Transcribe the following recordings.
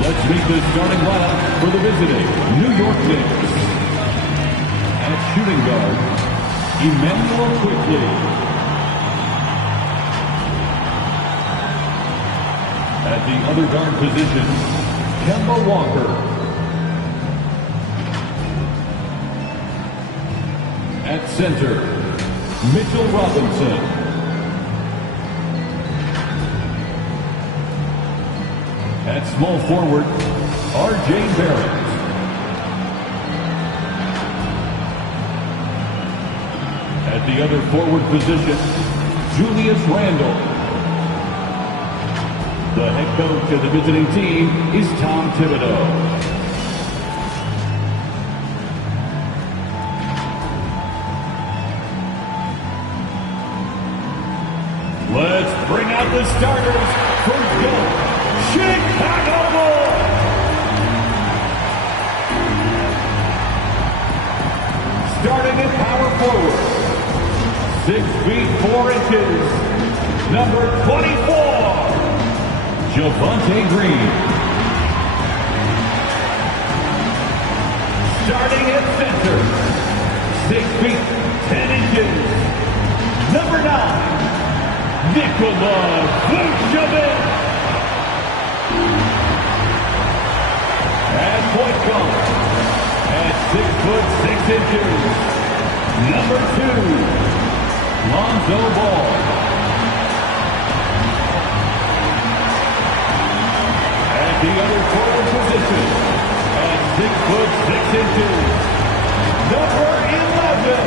Let's meet the starting lineup for the visiting New York Knicks. At shooting guard, Emmanuel Quickly. At the other guard position, Kemba Walker. At center, Mitchell Robinson. At small forward, R.J. Barrett. At the other forward position, Julius Randle. The head coach of the visiting team is Tom Thibodeau. Let's bring out the starters for the Chicago Bulls. Starting at power forward, 6 feet 4 inches, number 24, Javonte Green. Starting at center, 6 feet 10 inches, number 9, Nikola Vucevic. At point guard, at 6 foot 6 inches, number 2, Lonzo Ball. At the other forward position, at 6 foot 6 inches, number 11,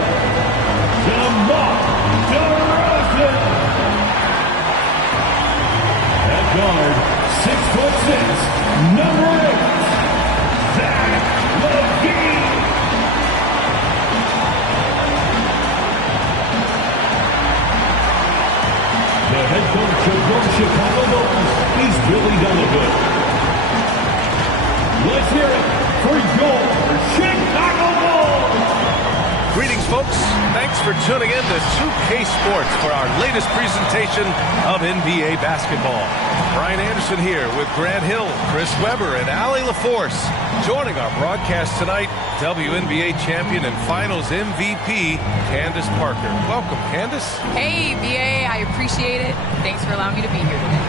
DeMar DeRozan. At guard, 6 foot 6, number 8, Zach LaVine. The head coach of your Chicago Bulls is Billy Donovan. Let's hear it for your Chicago Bulls. Greetings, folks. Thanks for tuning in to 2K Sports for our latest presentation of NBA basketball. Brian Anderson here with Grant Hill, Chris Webber, and Allie LaForce. Joining our broadcast tonight, WNBA champion and finals MVP, Candace Parker. Welcome, Candace. Hey, BA. I appreciate it. Thanks for allowing me to be here today.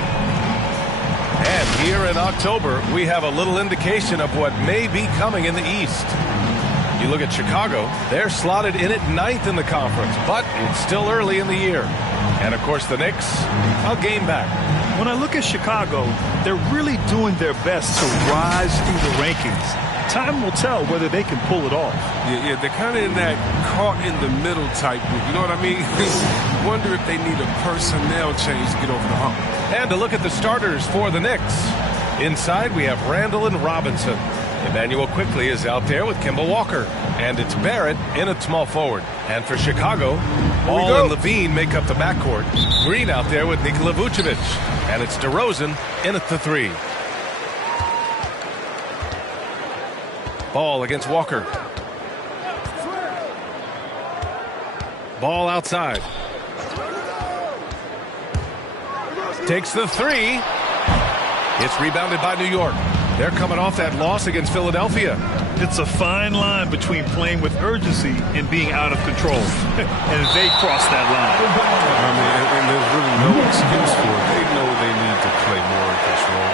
And here in October, we have a little indication of what may be coming in the East. You look at Chicago, they're slotted in at 9th in the conference, but it's still early in the year. And, of course, the Knicks, a game back. When I look at Chicago, they're really doing their best to rise through the rankings. Time will tell whether they can pull it off. Yeah, they're kind of in that caught in the middle type group. You know what I mean? Wonder if they need a personnel change to get over the hump. And to look at the starters for the Knicks. Inside, we have Randle and Robinson. Emmanuel Quickly is out there with Kemba Walker. And it's Barrett in at small forward. And for Chicago, Ball and LaVine make up the backcourt. Green out there with Nikola Vucevic. And it's DeRozan in at the 3. Ball against Walker. Ball outside. Takes the 3. It's rebounded by New York. They're coming off that loss against Philadelphia. It's a fine line between playing with urgency and being out of control. And they cross that line. I mean, and there's really no excuse for it. They know they need to play more in control.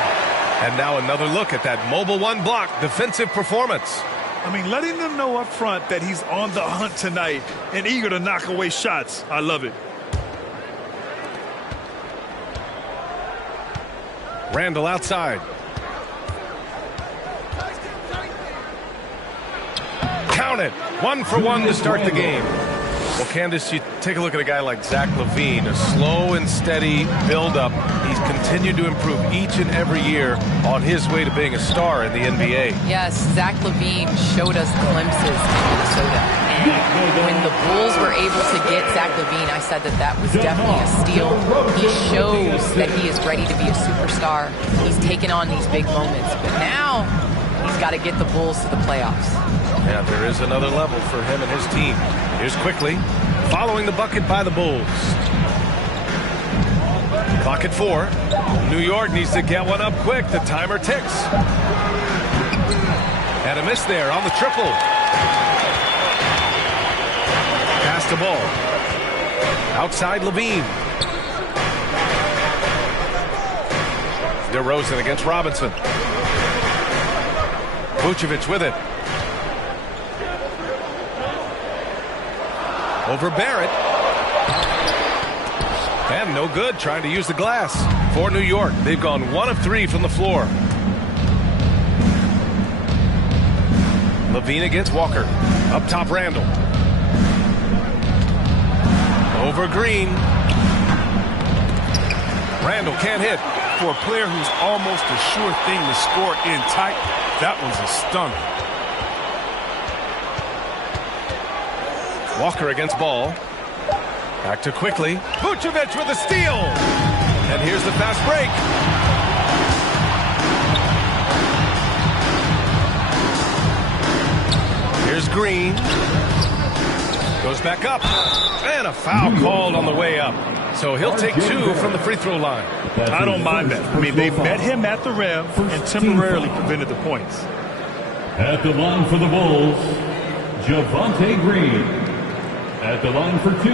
And now another look at that mobile one block defensive performance. I mean, letting them know up front that he's on the hunt tonight and eager to knock away shots. I love it. Randle outside. Count it. 1 for 1 to start the game. Well, Candace, you take a look at a guy like Zach LaVine, a slow and steady build-up. He's continued to improve each and every year on his way to being a star in the NBA. Yes, Zach LaVine showed us glimpses in Minnesota. And when the Bulls were able to get Zach LaVine, I said that that was definitely a steal. He shows that he is ready to be a superstar. He's taken on these big moments. But now he's got to get the Bulls to the playoffs. Yeah, there is another level for him and his team. Here's Quickly, following the bucket by the Bulls. Clock at 4. New York needs to get one up quick. The timer ticks. And a miss there on the triple. Pass the ball. Outside Levine. DeRozan against Robinson. Vucevic with it. Over Barrett. And no good, trying to use the glass. For New York, they've gone 1 of 3 from the floor. Levine against Walker. Up top, Randall. Over Green. Randall can't hit. For a player who's almost a sure thing to score in tight, that was a stunner. Walker against Ball. Back to quickly. Vucevic with a steal. And here's the fast break. Here's Green. Goes back up. And a foul called on the way up. So he'll take 2 from the free throw line. I don't mind that. I mean, they met him at the rim and temporarily prevented the points. At the line for the Bulls, Javonte Green. At the line for 2.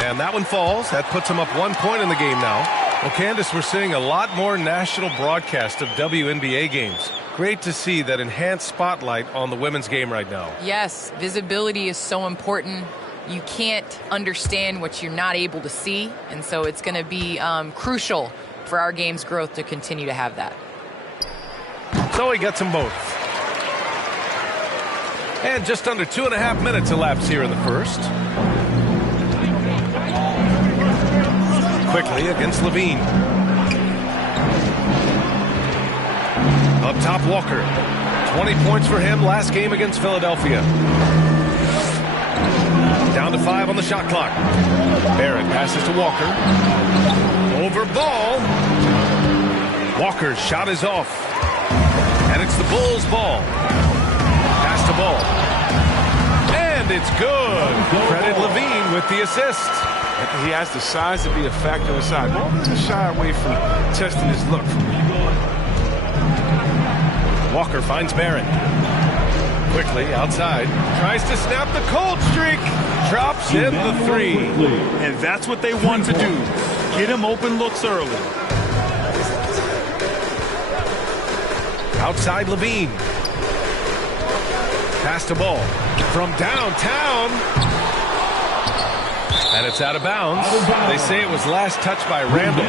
And that one falls. That puts him up 1 point in the game now. Well, Candace, we're seeing a lot more national broadcast of WNBA games. Great to see that enhanced spotlight on the women's game right now. Yes, visibility is so important. You can't understand what you're not able to see, and so it's going to be crucial for our game's growth to continue to have that. So he gets them both. And just under 2.5 minutes elapsed here in the first. Quickly against Levine. Up top, Walker. 20 points for him last game against Philadelphia. Down to 5 on the shot clock. Barrett passes to Walker. Over Ball. Walker's shot is off. And it's the Bulls' ball. Pass to Ball. And it's good. Credit Levine with the assist. He has the size to be a factor inside. Ball doesn't shy away from testing his luck. Walker finds Barrett. Quickly outside. Tries to snap the cold streak. Drops in the 3. And that's what they want to do. Get him open looks early. Outside Levine. Pass to Ball. From downtown. And it's out of bounds. They say it was last touched by Randall.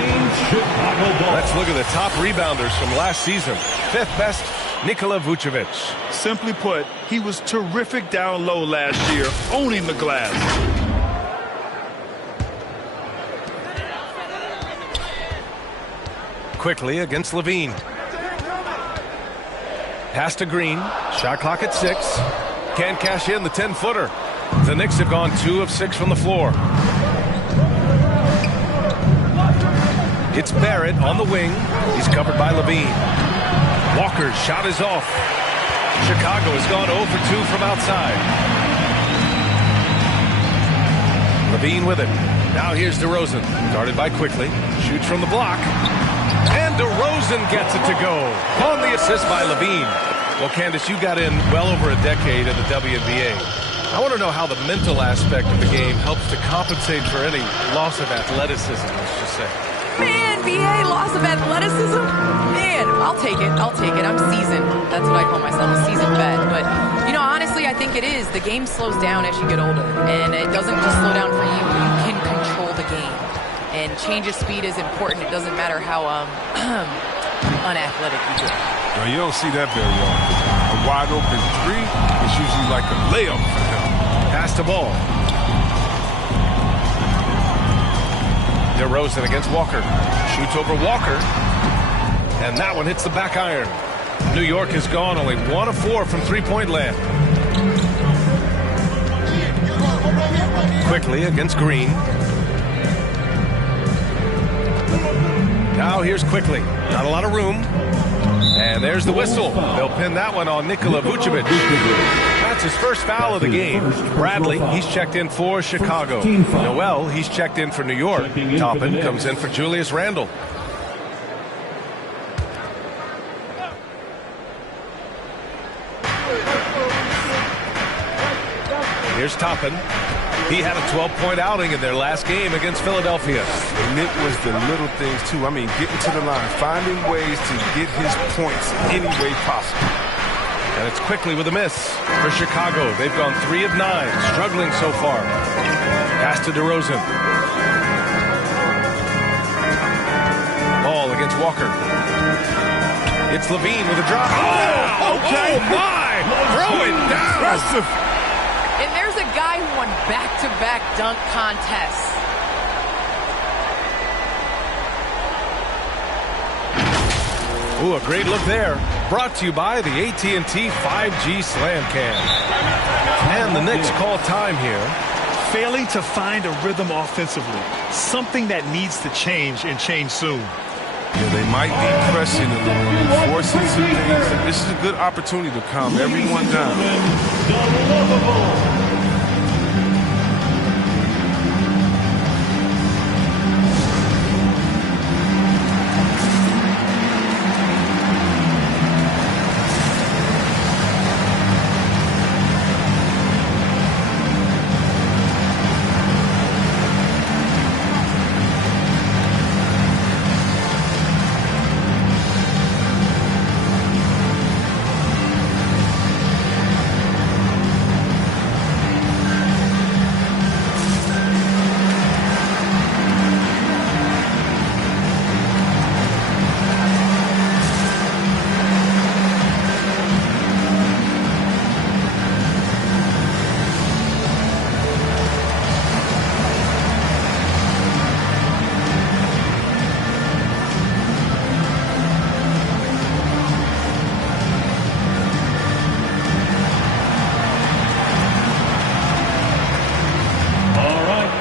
Let's look at the top rebounders from last season. 5th best, Nikola Vucevic. Simply put, he was terrific down low last year, owning the glass. Quickly against Levine. Pass to Green. Shot clock at 6. Can't cash in the 10-footer. The Knicks have gone 2 of 6 from the floor. It's Barrett on the wing. He's covered by Levine. Walker's shot is off. Chicago has gone 0 for 2 from outside. Levine with it. Now here's DeRozan. Guarded by Quickly. Shoots from the block. And DeRozan gets it to go. On the assist by Levine. Well, Candace, you got in well over a decade in the WNBA. I want to know how the mental aspect of the game helps to compensate for any loss of athleticism, let's just say. MyNBA, loss of athleticism? Man, I'll take it. I'll take it. I'm seasoned. That's what I call myself, a seasoned vet. But, you know, honestly, I think it is. The game slows down as you get older. And it doesn't just slow down for you. You can control the game. And change of speed is important. It doesn't matter how unathletic you get. Well, you don't see that very often. A wide open 3 is usually like a layup for him. Pass to Ball. DeRozan against Walker. Shoots over Walker. And that one hits the back iron. New York has gone only 1 of 4 from three-point land. Quickly against Green. Now Now here's Quickly. Not a lot of room. And there's the whistle. They'll pin that one on Nikola Vucevic. That's his first foul of the game. Bradley, he's checked in for Chicago. Noel, he's checked in for New York. Toppin comes in for Julius Randle. Here's Toppin. He had a 12-point outing in their last game against Philadelphia. And it was the little things, too. I mean, getting to the line, finding ways to get his points any way possible. And it's Quickly with a miss for Chicago. They've gone 3 of 9, struggling so far. Pass to DeRozan. Ball against Walker. It's Levine with a drop. Oh, okay. Oh, my! Throw it down. Impressive. And there's a guy who won back-to-back dunk contests. Ooh, a great look there. Brought to you by the AT&T 5G Slam Cam. And the Knicks call time here. Failing to find a rhythm offensively. Something that needs to change and change soon. Yeah, they might be pressing a little and forcing some things. This is a good opportunity to calm everyone down.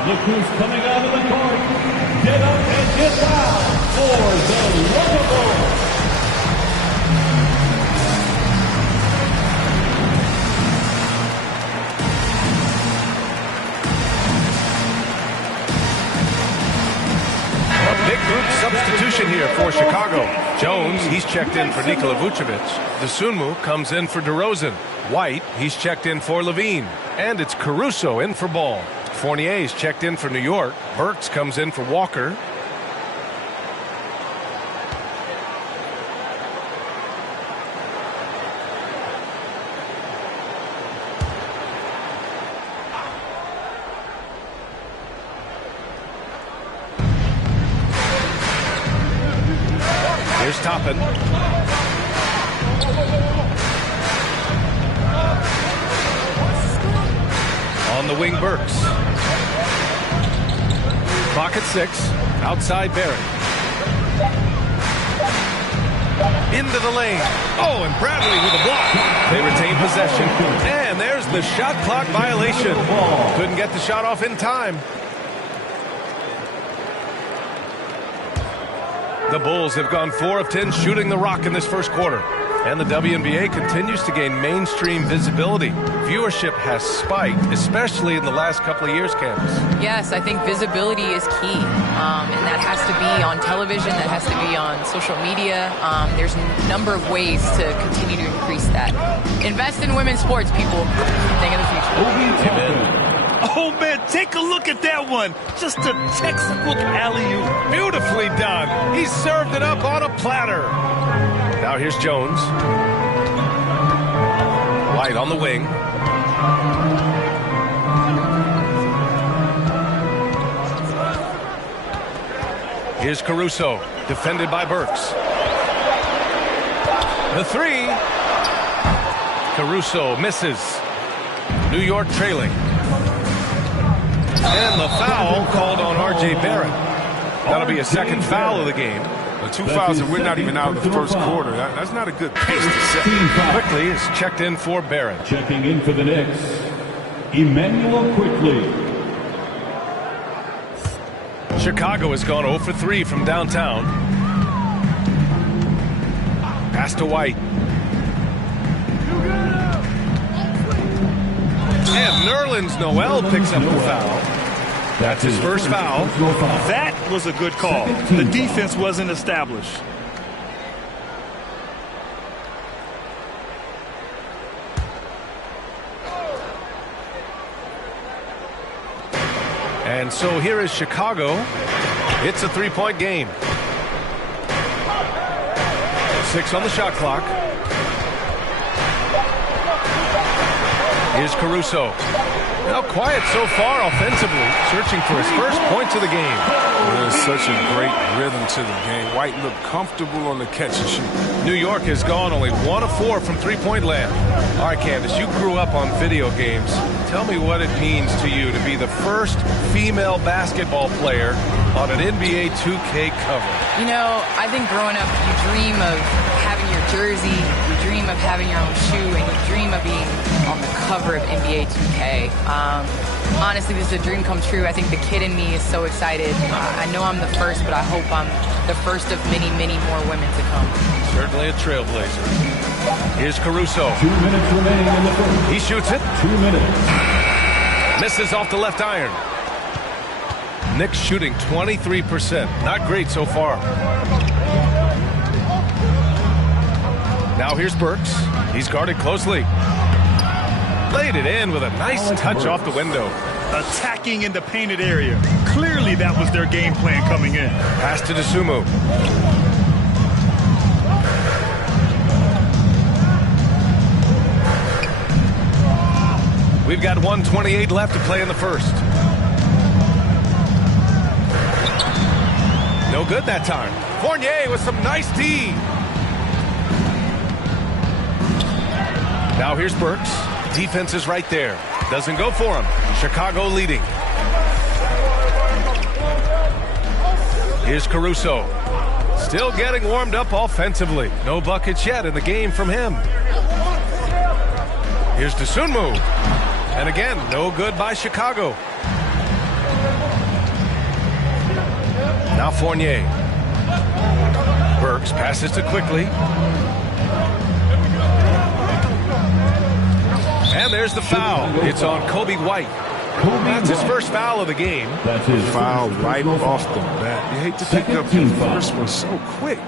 Look who's coming out of the court. Get up and get down for the Lookable. A big group substitution here for Chicago. Jones, he's checked in for Nikola Vucevic. Dosunmu comes in for DeRozan. White, he's checked in for Levine. And it's Caruso in for Ball. Fournier's checked in for New York. Burks comes in for Walker. Here's Toppin. On the wing, Burks. Clock at 6. Outside Barrett. Into the lane. Oh, and Bradley with a block. They retain possession. And there's the shot clock violation. Couldn't get the shot off in time. The Bulls have gone 4 of 10 shooting the rock in this first quarter. And the WNBA continues to gain mainstream visibility. Viewership has spiked, especially in the last couple of years, Candace. Yes, I think visibility is key. And that has to be on television, that has to be on social media. There's a number of ways to continue to increase that. Invest in women's sports, people. Think of the future. Amen. Oh, man, take a look at that one. Just a textbook alley-oop. Beautifully done. He served it up on a platter. Now here's Jones. White on the wing. Here's Caruso, defended by Burks. The 3. Caruso misses. New York trailing. And the foul called on R.J. Barrett. That'll be a second foul of the game. The 2 fouls, and we're not even out of the first quarter. That's not a good pace to set. Quickly is checked in for Barrett. Checking in for the Knicks, Emmanuel Quickly. Chicago has gone 0 for 3 from downtown. Pass to White. And Nerlens Noel picks up the foul. That's his first foul. That was a good call. The defense wasn't established. And so here is Chicago. It's a three-point game. 6 on the shot clock. Here's Caruso. Now quiet so far offensively, searching for his first points of the game. There's such a great rhythm to the game. White looked comfortable on the catch and shoot. New York has gone only 1 of 4 from three-point land. All right, Candace, you grew up on video games. Tell me what it means to you to be the first female basketball player on an NBA 2K cover. You know, I think growing up, you dream of having your jersey, you dream of having your own shoe, and you dream of being on the cover of NBA 2K. Honestly, this is a dream come true. I think the kid in me is so excited. I know I'm the first, but I hope I'm the first of many, many more women to come. Certainly a trailblazer. Here's Caruso. 2 minutes remaining in the first. He shoots it. 2 minutes. Misses off the left iron. Knicks shooting 23%. Not great so far. Now here's Burks. He's guarded closely. Laid it in with a nice touch off the window. Attacking in the painted area. Clearly that was their game plan coming in. Pass to Dosunmu. We've got 1:28 left to play in the first. No good that time. Fournier with some nice D. Now here's Burks. Defense is right there. Doesn't go for him. Chicago leading. Here's Caruso. Still getting warmed up offensively. No buckets yet in the game from him. Here's Dosunmu. And again, no good by Chicago. Now Fournier. Burks passes to quickly. And there's the foul. It's on Kobe White. That's his first foul of the game. That's his Foul right off the bat. You hate to pick up your first one so quick.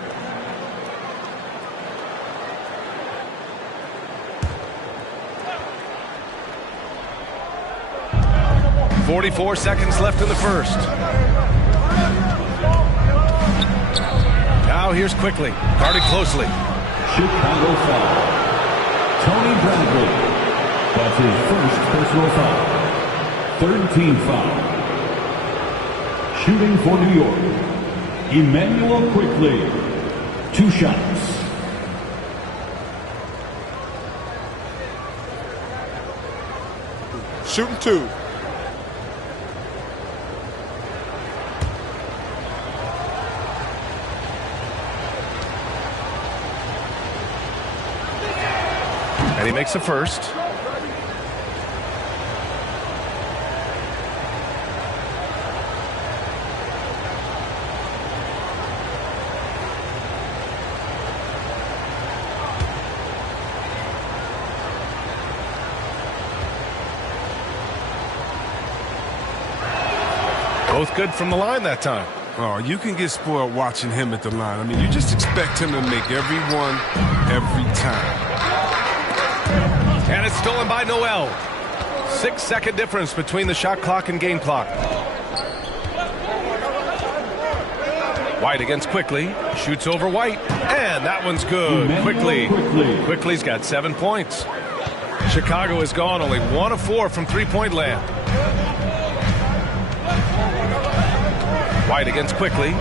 .44 seconds left in the first. Now here's quickly. Guarded closely. Chicago foul. Tony Bradley. That's his first personal foul. Third team foul. Shooting for New York. Emmanuel Quickly. 2 shots. Shooting 2. And he makes the first. Both good from the line that time. Oh, you can get spoiled watching him at the line. I mean, you just expect him to make every one, every time. And it's stolen by Noel. 6-second difference between the shot clock and game clock. White against Quickly. Shoots over White. And that one's good. Quickly's got 7 points. Chicago has gone only 1 of 4 from three-point land. White against Quickly.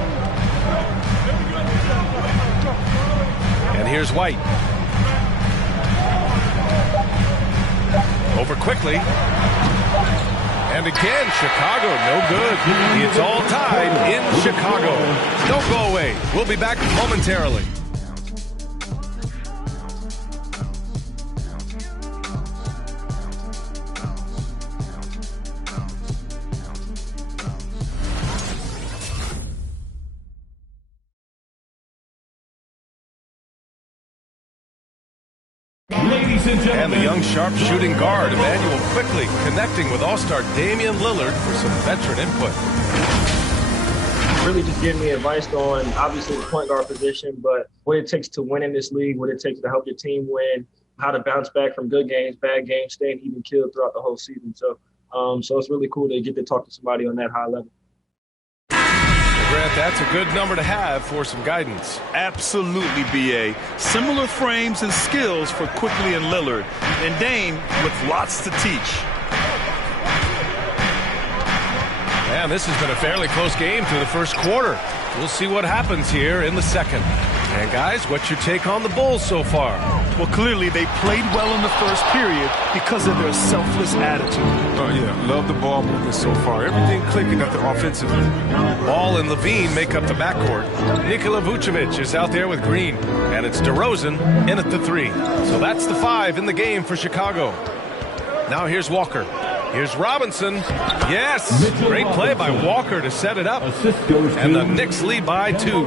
And here's White. Over Quickly. And again, Chicago, no good. It's all tied in Chicago. Don't go away. We'll be back momentarily. Ladies and gentlemen. And the young sharp shooting guard, Emmanuel, quickly connecting with All-Star Damian Lillard for some veteran input. Really just giving me advice on, obviously, the point guard position, but what it takes to win in this league, what it takes to help your team win, how to bounce back from good games, bad games, staying even keeled throughout the whole season. So it's really cool to get to talk to somebody on that high level. Grant, that's a good number to have for some guidance. Absolutely, B.A. Similar frames and skills for Quickly and Lillard, and Dame with lots to teach. And this has been a fairly close game through the first quarter. We'll see what happens here in the second. And guys, what's your take on the Bulls so far? Well, clearly they played well in the first period because of their selfless attitude. Oh, yeah. Love the ball movement so far. Everything clicking at the offensively. Ball and Levine make up the backcourt. Nikola Vucevic is out there with Green. And it's DeRozan in at the 3. So that's the 5 in the game for Chicago. Now here's Walker. Here's Robinson. Yes! Great play by Walker to set it up. And the Knicks lead by 2.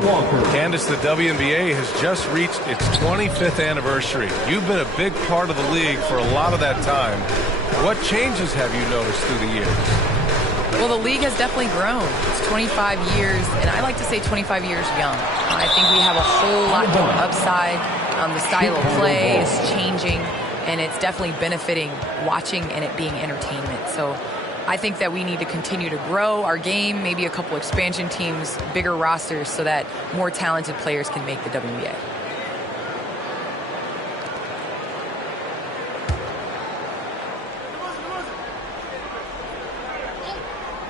Candace, the WNBA has just reached its 25th anniversary. You've been a big part of the league for a lot of that time. What changes have you noticed through the years? Well, the league has definitely grown. It's 25 years, and I like to say 25 years young. I think we have a whole lot more upside. The style of play is changing, and it's definitely benefiting watching and it being entertainment. So I think that we need to continue to grow our game, maybe a couple expansion teams, bigger rosters, so that more talented players can make the WNBA.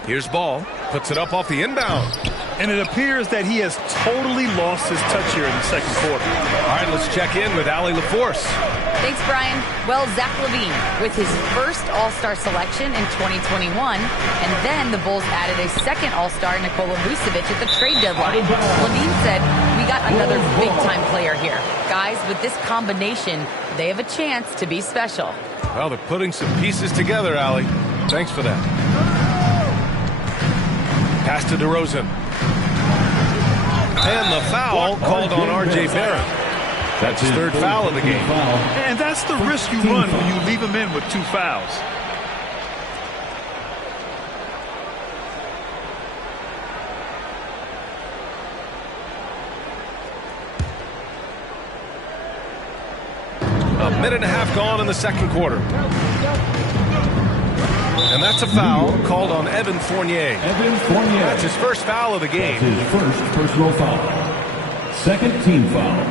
Here's Ball. Puts it up off the inbound. And it appears that he has totally lost his touch here in the second quarter. All right, let's check in with Allie LaForce. Thanks, Brian. Well, Zach LaVine with his first All-Star selection in 2021, and then the Bulls added a second All-Star, Nikola Vucevic, at the trade deadline. LaVine said, "We got another big-time player here. Guys, with this combination, they have a chance to be special." Well, they're putting some pieces together, Allie. Thanks for that. Pass to DeRozan. And the foul called on R.J. Barrett. That's his third foul of the game. And that's the risk you run when you leave him in with 2 fouls. A minute and a half gone in the second quarter. And that's a foul called on Evan Fournier. That's his first foul of the game. That's his first personal foul. Second team foul.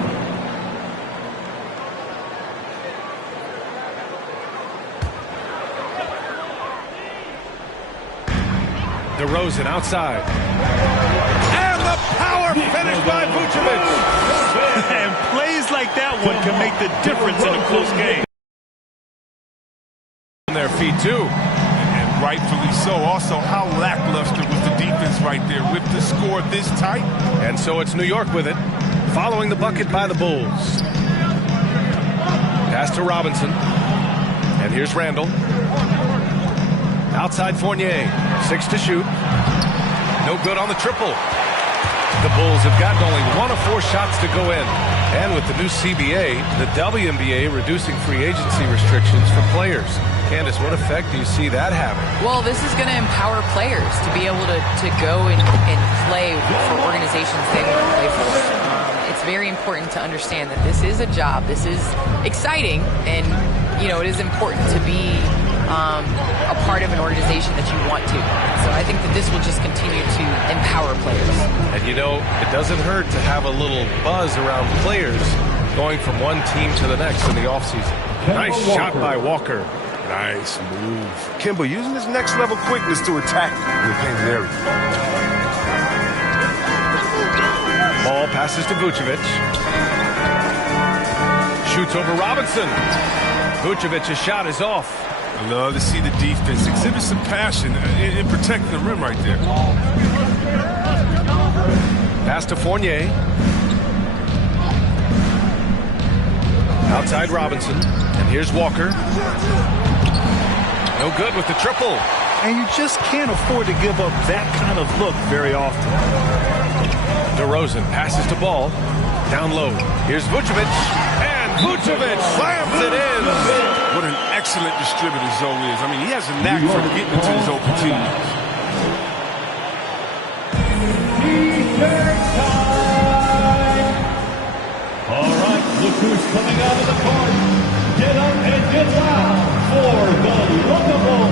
DeRozan outside. And the power finish by Vucevic. And plays like that one can make the difference in a close game. On their feet, too. And rightfully so. Also, how lackluster was the defense right there with the score this tight. And so it's New York with it, following the bucket by the Bulls. Pass to Robinson. And here's Randall. Outside Fournier. 6 to shoot. No good on the triple. The Bulls have gotten only 1 of 4 shots to go in. And with the new CBA, the WNBA reducing free agency restrictions for players. Candace, what effect do you see that having? Well, this is going to empower players to be able to go and play for organizations they want to play for. It's very important to understand that this is a job. This is exciting, and it is important to be a part of an organization that you want to. So I think that this will just continue to empower players. And it doesn't hurt to have a little buzz around players going from one team to the next in the offseason. Nice shot by Walker. Nice move. Kimba using his next level quickness to attack the painted area. Ball passes to Vucevic. Shoots over Robinson. Vucevic's shot is off. I love to see the defense exhibit some passion in protecting the rim right there. Pass to Fournier. Outside Robinson. And here's Walker. No good with the triple. And you just can't afford to give up that kind of look very often. DeRozan passes to Ball. Down low. Here's Vucevic. And Vucevic slams it in. What an excellent distributor Zoe is. I mean, he has a knack for getting into his open teams. All right, look who's coming out of the park. Get up and get loud for the Lovable.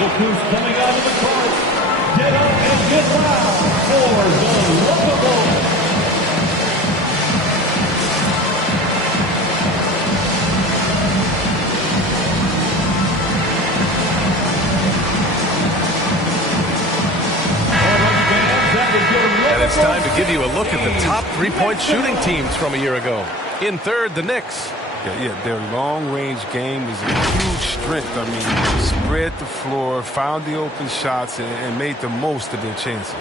Look who's coming out of the court. Get up and get loud for the Lovable. And it's time to give you a look at the top three-point shooting teams from a year ago. In third, the Knicks. Yeah, their long-range game is a huge strength. I mean, spread the floor, found the open shots, and made the most of their chances.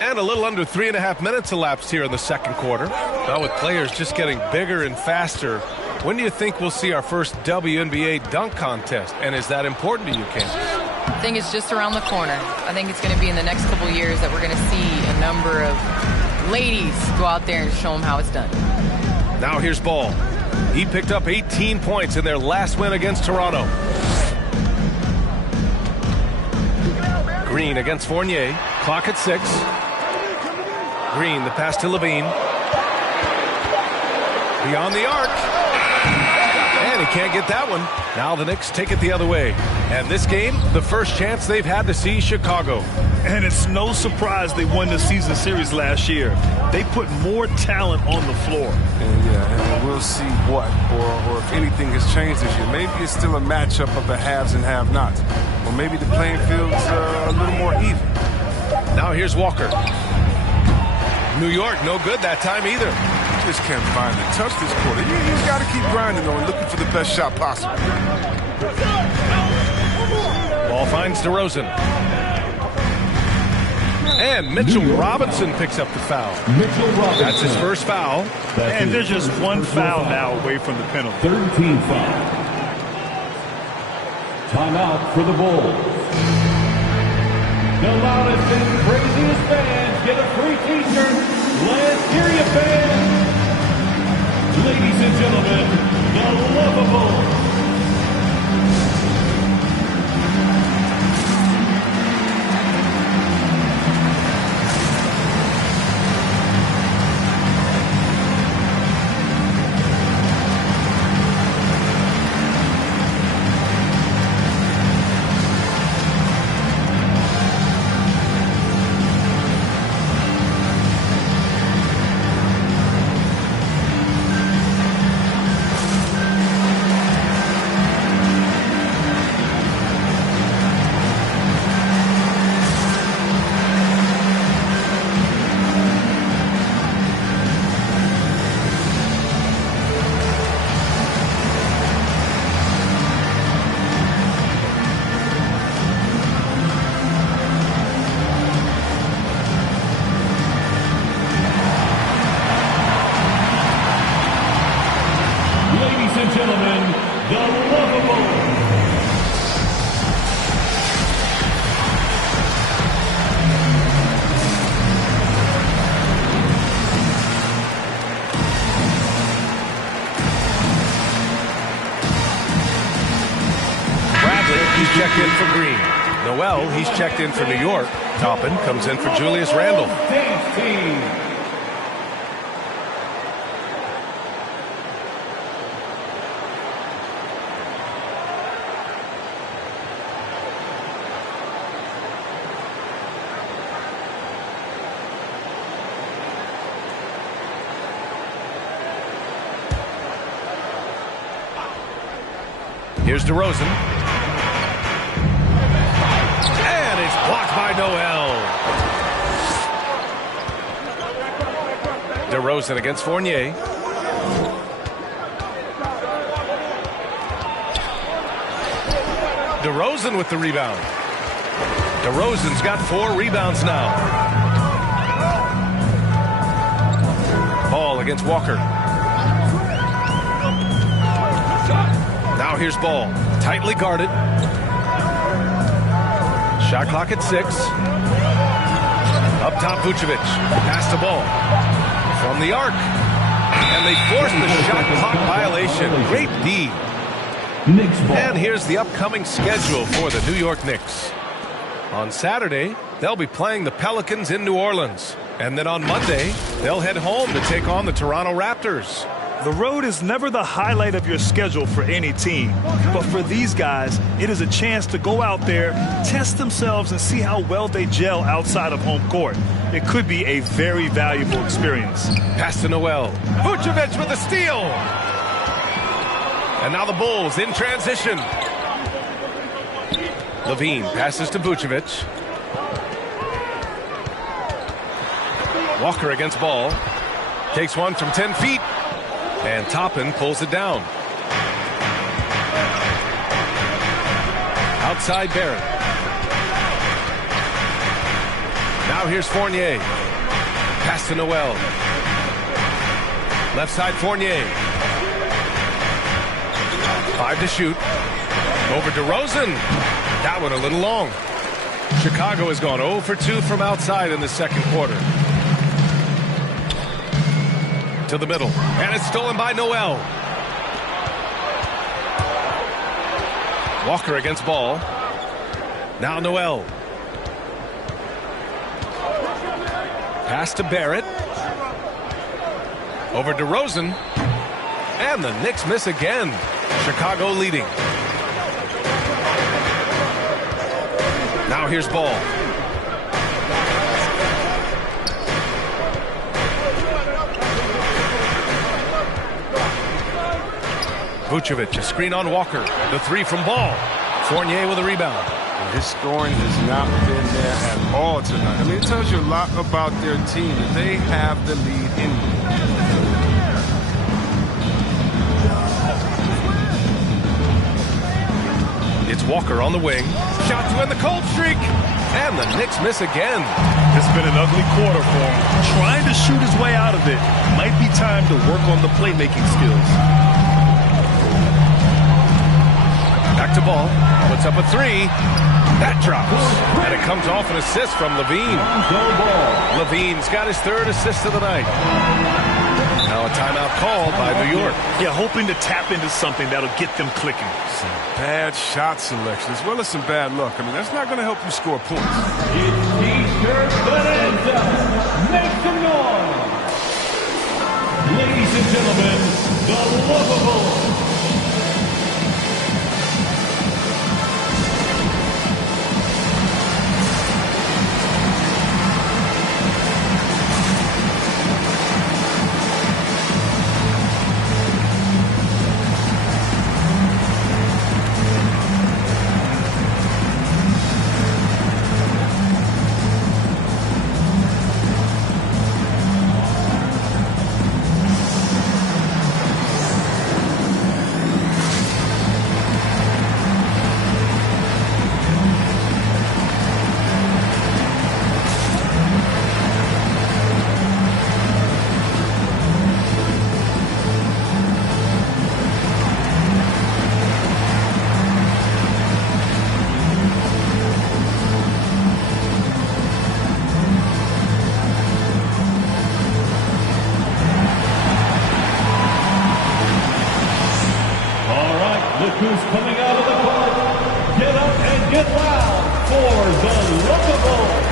And a little under 3.5 minutes elapsed here in the second quarter. Now with players just getting bigger and faster, when do you think we'll see our first WNBA dunk contest? And is that important to you, Ken? I think it's just around the corner. I think it's going to be in the next couple years that we're going to see a number of ladies go out there and show them how it's done. Now here's Ball. He picked up 18 points in their last win against Toronto. Green against Fournier. Clock at 6. Green, the pass to Levine. Beyond the arc. And he can't get that one. Now the Knicks take it the other way. And this game, the first chance they've had to see Chicago. And it's no surprise they won the season series last year. They put more talent on the floor. And we'll see what, or if anything has changed this year. Maybe it's still a matchup of the haves and have-nots. Or maybe the playing field's a little more even. Now here's Walker. New York, no good that time either. Just can't find it. Touch this quarter. You got to keep grinding though and looking for the best shot possible. Ball finds DeRozan. And Mitchell Robinson picks up the foul. That's his first foul. And there's just one foul now away from the penalty. 13 foul. Timeout for the Bulls. The loudest and craziest fans get a free t-shirt. Let's hear you, fans. Ladies and gentlemen, the Lovable. checked in for Green. Noel, he's checked in for New York. Toppin comes in for Julius Randle. Dance team. Here's DeRozan. And it's blocked by Noel. DeRozan against Fournier. DeRozan with the rebound. DeRozan's got 4 rebounds now. Ball against Walker. Now here's Ball, tightly guarded. Shot clock at 6. Up top, Vucevic. Pass the ball. From the arc. And they force the shot clock violation. Great D. And here's the upcoming schedule for the New York Knicks. On Saturday, they'll be playing the Pelicans in New Orleans. And then on Monday, they'll head home to take on the Toronto Raptors. The road is never the highlight of your schedule for any team. But for these guys, it is a chance to go out there, test themselves, and see how well they gel outside of home court. It could be a very valuable experience. Pass to Noel. Vucevic with a steal. And now the Bulls in transition. Levine passes to Vucevic. Walker against Ball. Takes one from 10 feet. And Toppin pulls it down. Outside Barrett. Now here's Fournier. Pass to Noel. Left side Fournier. 5 to shoot. Over DeRozan. That one a little long. Chicago has gone 0 for 2 from outside in the second quarter. To the middle. And it's stolen by Noel. Walker against Ball. Now Noel. Pass to Barrett. Over DeRozan. And the Knicks miss again. Chicago leading. Now here's Ball. Vucevic, a screen on Walker. The 3 from Ball. Fournier with a rebound. His scoring has not been there at all tonight. I mean, it tells you a lot about their team that they have the lead in. It's Walker on the wing. Shot to end the cold streak. And the Knicks miss again. It's been an ugly quarter for him. Trying to shoot his way out of it. Might be time to work on the playmaking skills. Back to Ball. Puts up a 3. That drops. And it comes off an assist from Levine. Levine's got his 3rd assist of the night. Now a timeout called by New York. Yeah, hoping to tap into something that'll get them clicking. Some bad shot selection as well as some bad luck. I mean, that's not going to help you score points. It's T-shirt Bonanza. Make some noise. Ladies and gentlemen, the lovable who's coming out of the park. Get up and get loud for the Locables.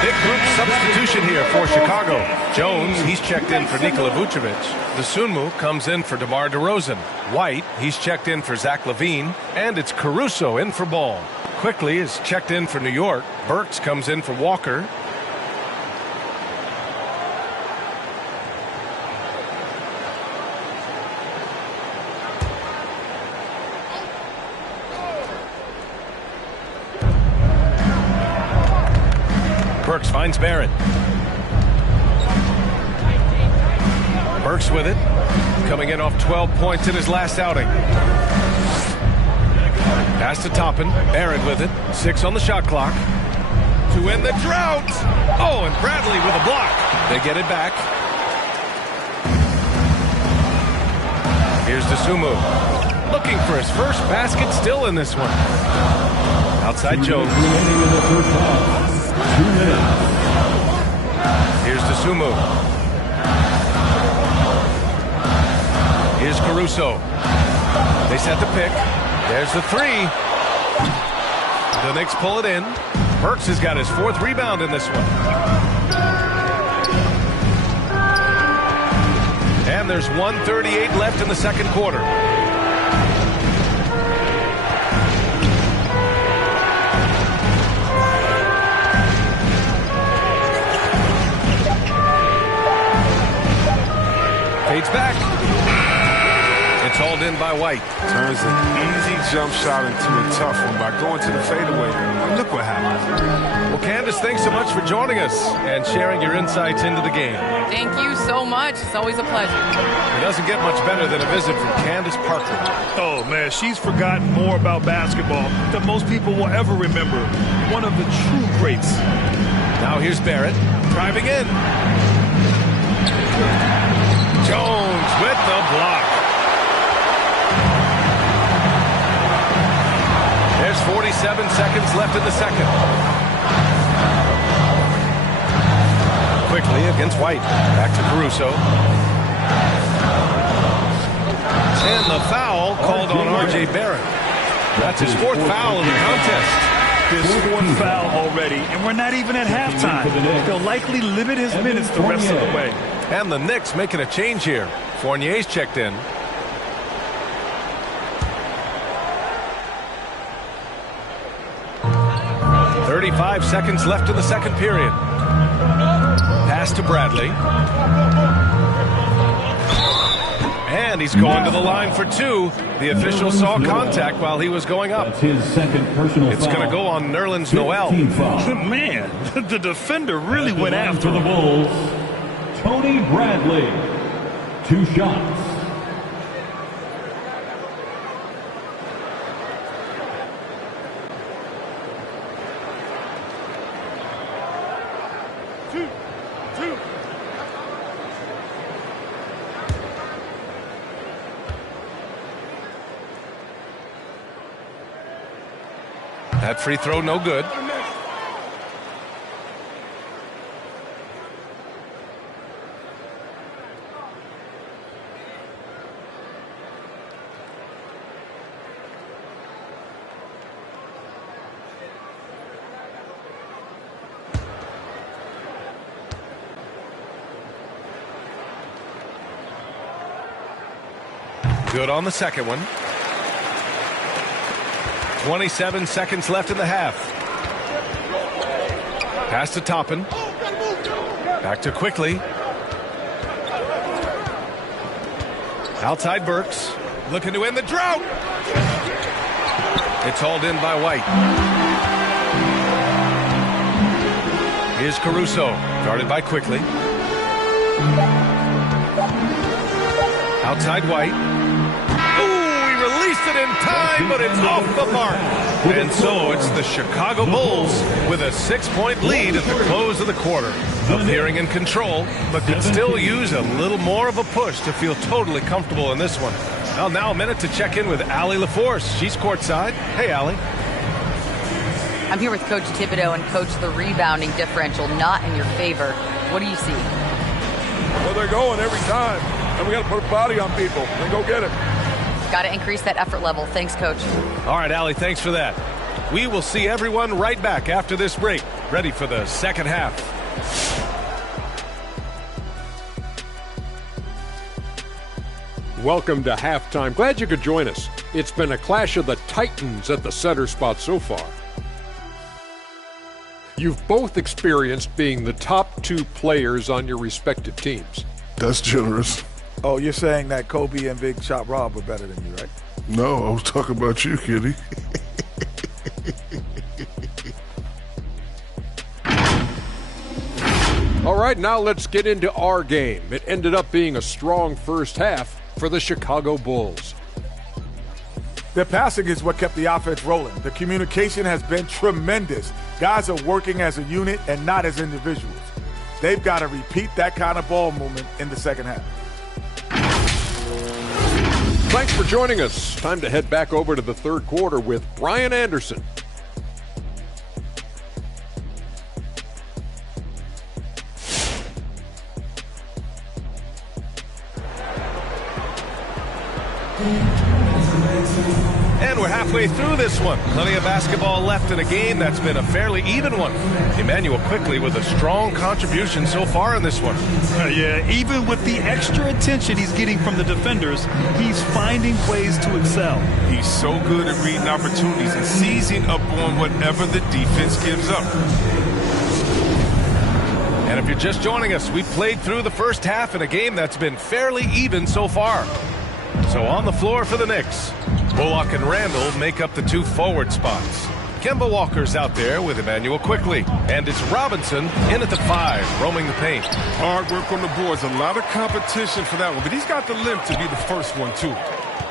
Big group substitution here for Chicago. Jones, he's checked in for Nikola Vucevic. Sunmu comes in for DeMar DeRozan. White, he's checked in for Zach LaVine. And it's Caruso in for Ball. Quickly is checked in for New York. Burks comes in for Walker. Burks finds Barrett. Burks with it. Coming in off 12 points in his last outing. Pass to Toppin. Barrett with it. 6 on the shot clock. To end the drought. Oh, and Bradley with a block. They get it back. Here's Dosunmu. Looking for his first basket still in this one. Outside Jones. Here's Dosunmu. Here's Caruso. They set the pick. There's the 3. The Knicks pull it in. Burks has got his 4th rebound in this one. And there's 1:38 left in the second quarter. Fades back. It's hauled in by White. Turns an easy jump shot into a tough one by going to the fadeaway. And look what happened. Well, Candace, thanks so much for joining us and sharing your insights into the game. Thank you so much. It's always a pleasure. It doesn't get much better than a visit from Candace Parker. Oh, man, she's forgotten more about basketball than most people will ever remember. One of the true greats. Now here's Barrett driving in. Jones with the block. There's 47 seconds left in the second. Quickly against White. Back to Caruso. And the foul called on R.J. Barrett. That's his 4th foul in the contest. His 4th foul already, and we're not even at halftime. They'll likely limit his minutes the rest of the way. And the Knicks making a change here. Fournier's checked in. "35 seconds left in the second period. Pass to Bradley. And he's going to the line for 2. The official saw contact while he was going up. That's his second personal It's going to go on Nerlens Noel. Man, the defender really went after the him. Bulls. Tony Bradley, 2 shots. That free throw no good. Good on the second one. 27 seconds left in the half. Pass to Toppin. Back to Quickly. Outside Burks. Looking to end the drought. It's hauled in by White. Here's Caruso. Guarded by Quickly. Outside White. It in time, but it's off the mark. And so it's the Chicago Bulls with a 6-point lead at the close of the quarter. Appearing in control, but could still use a little more of a push to feel totally comfortable in this one. Well, now a minute to check in with Allie LaForce. She's courtside. Hey, Allie. I'm here with Coach Thibodeau, and Coach, the rebounding differential not in your favor. What do you see? Well, they're going every time, and we got to put a body on people and go get it. Got to increase that effort level. Thanks, Coach. All right, Allie, thanks for that. We will see everyone right back after this break, ready for the second half. Welcome to halftime. Glad you could join us. It's been a clash of the Titans at the center spot so far. You've both experienced being the top two players on your respective teams. That's generous. Oh, you're saying that Kobe and Big Shot Rob were better than you, right? No, I was talking about you, Kitty. All right, now let's get into our game. It ended up being a strong first half for the Chicago Bulls. Their passing is what kept the offense rolling. The communication has been tremendous. Guys are working as a unit and not as individuals. They've got to repeat that kind of ball movement in the second half. Thanks for joining us. Time to head back over to the third quarter with Brian Anderson. And we're halfway through this one. Plenty of basketball left in a game that's been a fairly even one. Emmanuel quickly with a strong contribution so far in this one. Yeah, even with the extra attention he's getting from the defenders, he's finding ways to excel. He's so good at reading opportunities and seizing up on whatever the defense gives up. And if you're just joining us, we played through the first half in a game that's been fairly even so far. So on the floor for the Knicks, Bullock and Randall make up the two forward spots. Kemba Walker's out there with Emmanuel quickly. And it's Robinson in at the 5, roaming the paint. Hard work on the boards. A lot of competition for that one, but he's got the limp to be the first one, too.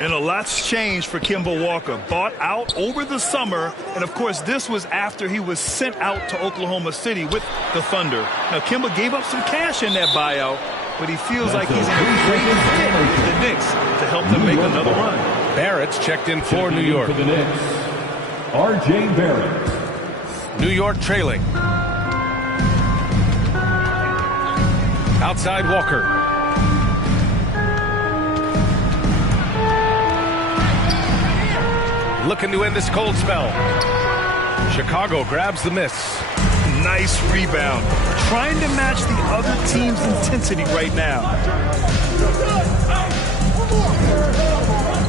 And a lot's changed for Kemba Walker. Bought out over the summer, and of course this was after he was sent out to Oklahoma City with the Thunder. Now Kemba gave up some cash in that buyout, but he feels like he's in a great fit with the Knicks to help them make another run. Barrett's checked in for New York. For the Knicks, R.J. Barrett. New York trailing. Outside Walker. Looking to end this cold spell. Chicago grabs the miss. Nice rebound. Trying to match the other team's intensity right now.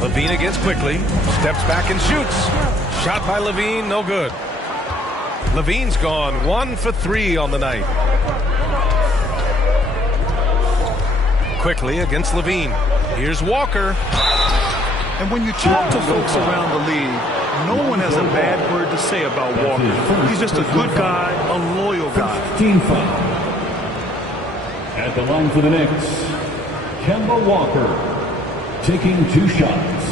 Levine against quickly. Steps back and shoots. Shot by Levine, no good. Levine's gone 1 for 3 on the night. Quickly against Levine. Here's Walker. And when you talk to folks around the league, no one has a bad word to say about Walker. He's just a good guy, a loyal guy. Team foul. At the line for the Knicks, Kemba Walker taking 2 shots.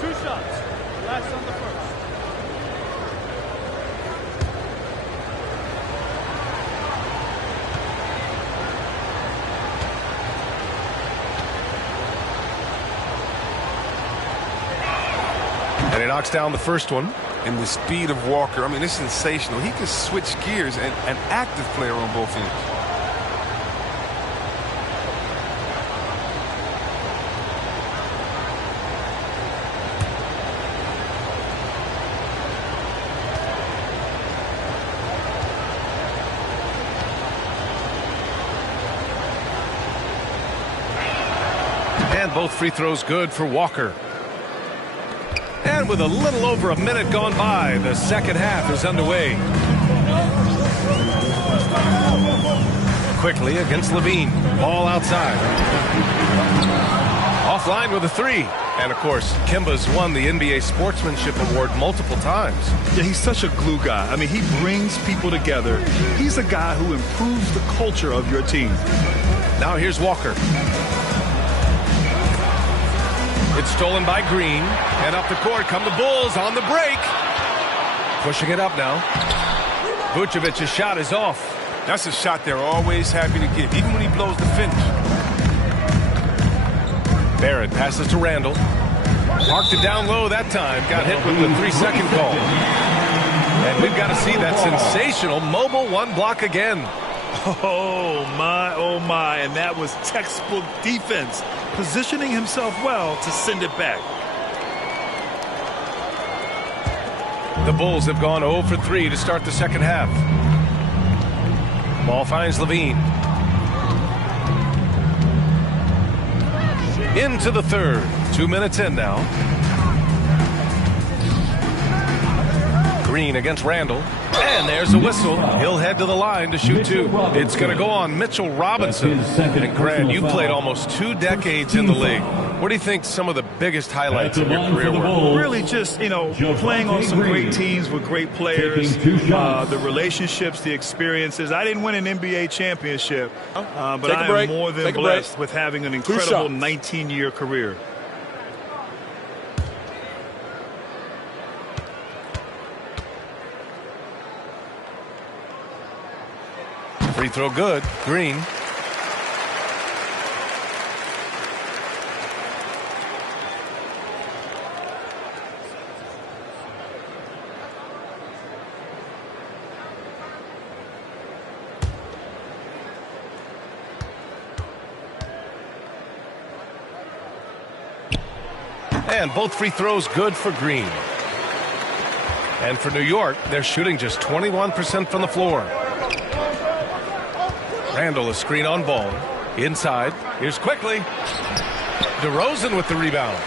2 shots. Last on the first. And he knocks down the first one. And the speed of Walker, I mean, it's sensational. He can switch gears, and an active player on both ends. And both free throws good for Walker. And with a little over a minute gone by, the second half is underway. Quickly against Levine. Ball outside. Offline with a 3. And, of course, Kemba's won the NBA Sportsmanship Award multiple times. Yeah, he's such a glue guy. I mean, he brings people together. He's a guy who improves the culture of your team. Now here's Walker. It's stolen by Green. And up the court come the Bulls on the break. Pushing it up now. Vucevic's shot is off. That's a shot they're always happy to get, even when he blows the finish. Barrett passes to Randall. Marked it down low that time. Got hit with the 3-second call. And we've got to see that sensational mobile one block again. Oh, my. And that was textbook defense. Positioning himself well to send it back. The Bulls have gone 0 for 3 to start the second half. Ball finds Levine. Into the third. 2 minutes in now. Green against Randall. And there's a whistle. He'll head to the line to shoot two. It's going to go on Mitchell Robinson. And Grant, you played almost 2 decades in the league. What do you think some of the biggest highlights of your career were? Really just, playing on some great teams with great players, the relationships, the experiences. I didn't win an NBA championship, but I am more than blessed with having an incredible 19-year career. Free throw good. Green. And both free throws good for Green. And for New York, they're shooting just 21% from the floor. Randall, a screen on ball. Inside. Here's quickly. DeRozan with the rebound.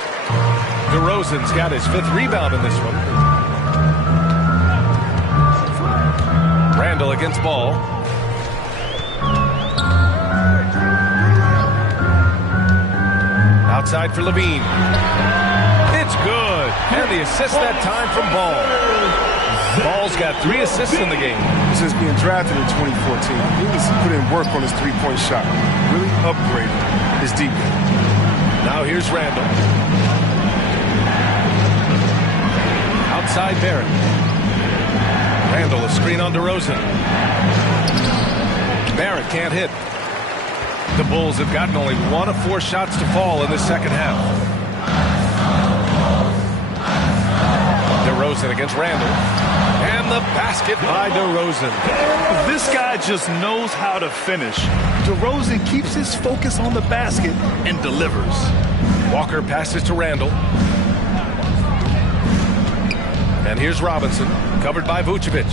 DeRozan's got his 5th rebound in this one. Randall against ball. Outside for Levine. It's good. And the assist that time from Ball. Ball's got 3 assists in the game. Since being drafted in 2014, he needs to put in work on his three-point shot. Really upgraded his defense. Now here's Randall. Outside Barrett. Randall, a screen on DeRozan. Barrett can't hit. The Bulls have gotten only 1 of 4 shots to fall in the second half. DeRozan against Randall. And the basket by DeRozan. This guy just knows how to finish. DeRozan keeps his focus on the basket and delivers. Walker passes to Randall. And here's Robinson, covered by Vucevic.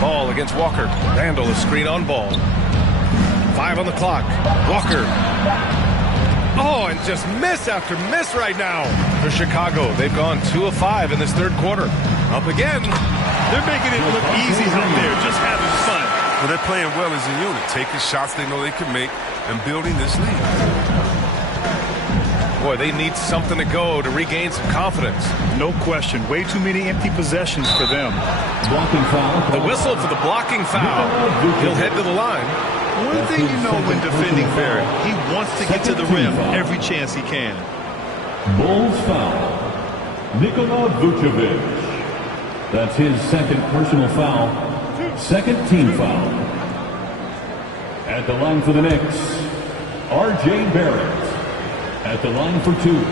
Ball against Walker. Randall, a screen on Ball. 5 on the clock. Walker. Oh, and just miss after miss right now for Chicago. They've gone 2 of 5 in this third quarter. Up again. They're making it look easy out there, just having fun. Well, they're playing well as a unit, taking shots they know they can make and building this lead. Boy, they need something to go to regain some confidence. No question. Way too many empty possessions for them. Blocking foul. The whistle for the blocking foul. He'll head to the line. One thing you know when defending Barrett, he wants to get to the rim every chance he can. Bulls foul. Nikola Vucevic. That's his 2nd personal foul. 2nd team foul. At the line for the Knicks, R.J. Barrett. At the line for 2.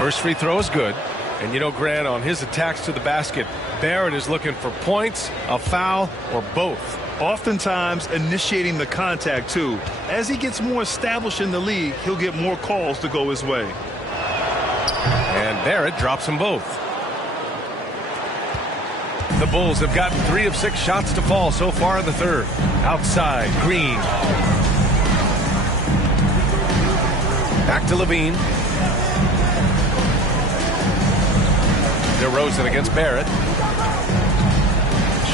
First free throw is good. And you know, Grant, on his attacks to the basket, Barrett is looking for points, a foul, or both. Oftentimes initiating the contact, too. As he gets more established in the league, he'll get more calls to go his way. And Barrett drops them both. The Bulls have gotten 3 of 6 shots to fall so far in the third. Outside, Green. Back to Levine. DeRozan against Barrett.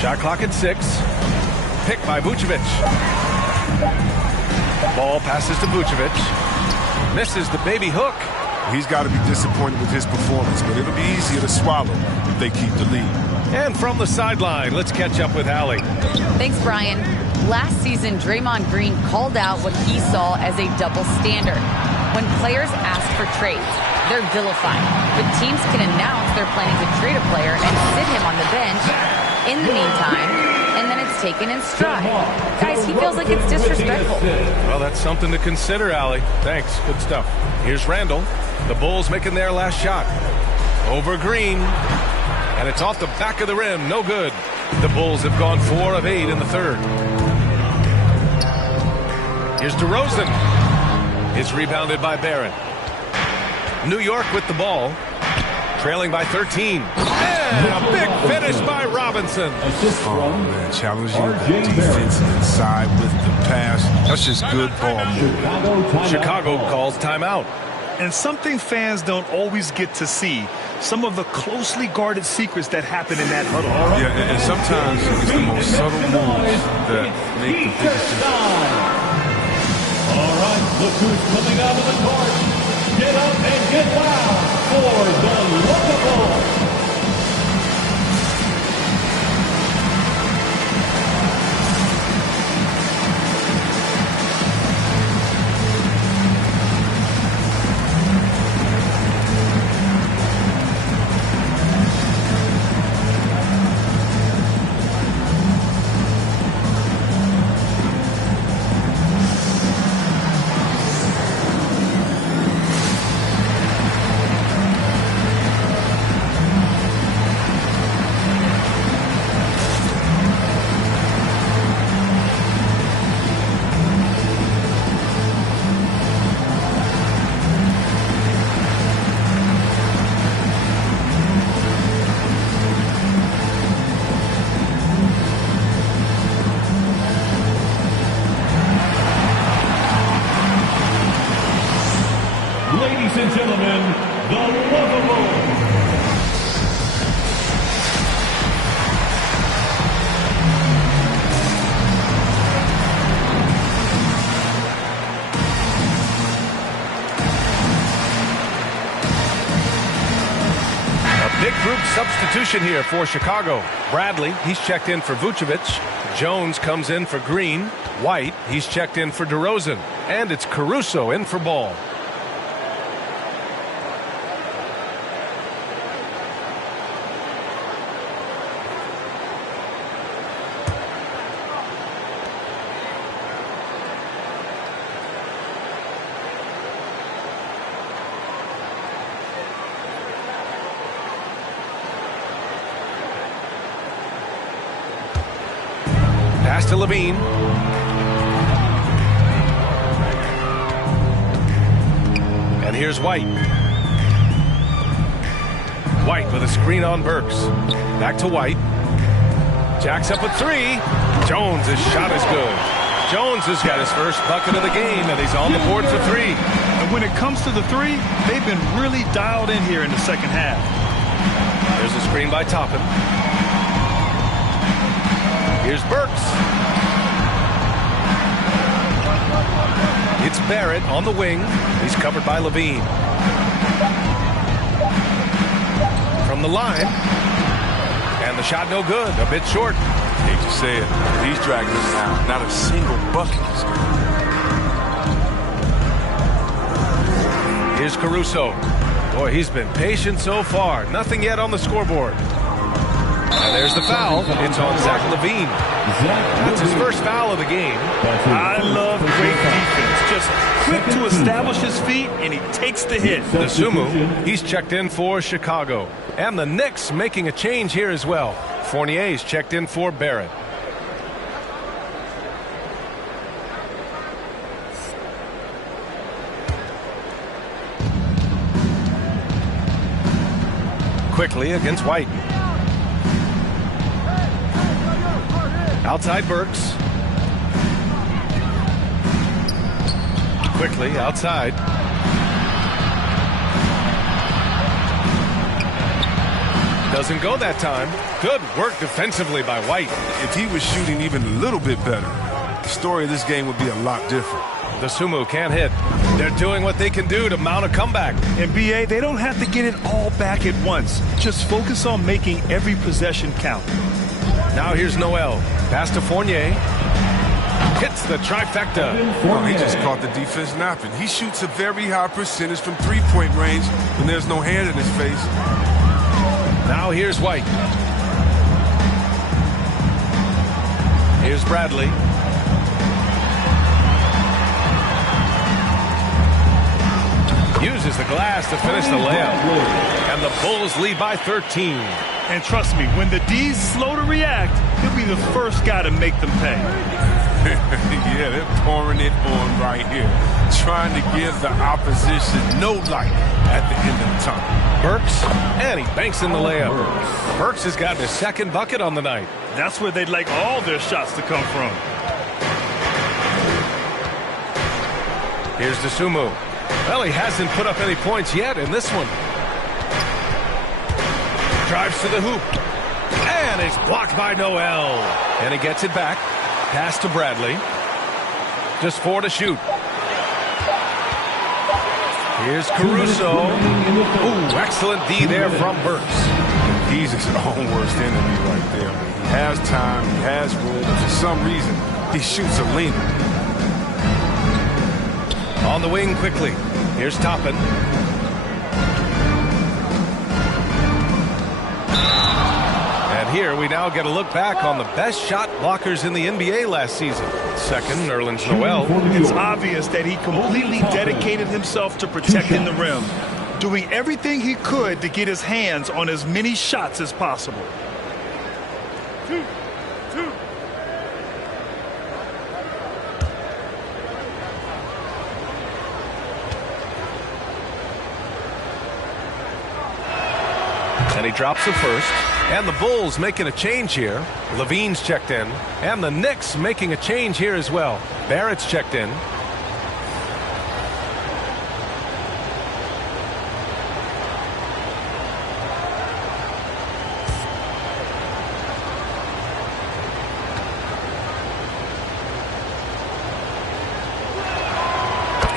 Shot clock at 6. Picked by Vucevic. Ball passes to Vucevic. Misses the baby hook. He's got to be disappointed with his performance, but it'll be easier to swallow if they keep the lead. And from the sideline, let's catch up with Allie. Thanks, Brian. Last season, Draymond Green called out what he saw as a double standard. When players ask for trades, they're vilified. But teams can announce they're planning to trade a player and sit him on the bench. In the meantime, and then it's taken in stride. Guys, he feels like it's disrespectful. Well, that's something to consider, Allie. Thanks. Good stuff. Here's Randall. The Bulls making their last shot. Over Green. And it's off the back of the rim. No good. The Bulls have gone 4 of 8 in the third. Here's DeRozan. It's rebounded by Barrett. New York with the ball. Trailing by 13. And a big finish by Robinson. Oh, man, challenging the defense inside with the pass. That's just good ball movement. Chicago calls timeout. And something fans don't always get to see, some of the closely guarded secrets that happen in that huddle. Yeah, and sometimes it's the most subtle moves that make the biggest difference. All right, look who's coming out of the court. Get up and get loud for the Locables. Ladies and gentlemen, the Locables. A big group substitution here for Chicago. Bradley, he's checked in for Vucevic. Jones comes in for Green. White, he's checked in for DeRozan. And it's Caruso in for Ball. Pass to Levine. And here's White. White with a screen on Burks. Back to White. Jacks up a 3. Jones' shot is good. Jones has got his first bucket of the game, and he's on the board for 3. And when it comes to the 3, they've been really dialed in here in the second half. There's a screen by Toppin. Here's Burks. It's Barrett on the wing. He's covered by Levine. From the line. And the shot no good. A bit short. Hate to say it, he's dragging us down. Not a single bucket this game. Here's Caruso. Boy, he's been patient so far. Nothing yet on the scoreboard. And there's the foul. It's on Zach LaVine. That's his first foul of the game. I love great defense. Just quick to establish his feet, and he takes the hit. The Sumu, he's checked in for Chicago. And the Knicks making a change here as well. Fournier's checked in for Barrett. Quickly against White. Outside Burks. Quickly outside. Doesn't go that time. Good work defensively by White. If he was shooting even a little bit better, the story of this game would be a lot different. The Sumu can't hit. They're doing what they can do to mount a comeback. In BA, they don't have to get it all back at once. Just focus on making every possession count. Now here's Noel. Pass to Fournier. Hits the trifecta. Oh, he just caught the defense napping. He shoots a very high percentage from three-point range when there's no hand in his face. Now here's White. Here's Bradley. Uses the glass to finish the layup. And the Bulls lead by 13. And trust me, when the D's slow to react, he'll be the first guy to make them pay. Yeah, they're pouring it on right here. Trying to give the opposition no light at the end of the tunnel. Burks, and he banks in the layup. Burks has gotten his second bucket on the night. That's where they'd like all their shots to come from. Here's Dosunmu. Well, he hasn't put up any points yet in this one. Drives to the hoop. And it's blocked by Noel. And he gets it back. Pass to Bradley. Just 4 to shoot. Here's Caruso. Ooh, excellent D there from Burks. He's his own worst enemy right there. He has time, he has room, but for some reason, he shoots a leaner. On the wing quickly. Here's Toppin. And here we now get a look back on the best shot blockers in the NBA last season. Second, Nerlens Noel. It's obvious that he completely dedicated himself to protecting the rim, doing everything he could to get his hands on as many shots as possible. Two. And he drops the first. And the Bulls making a change here. Levine's checked in. And the Knicks making a change here as well. Barrett's checked in.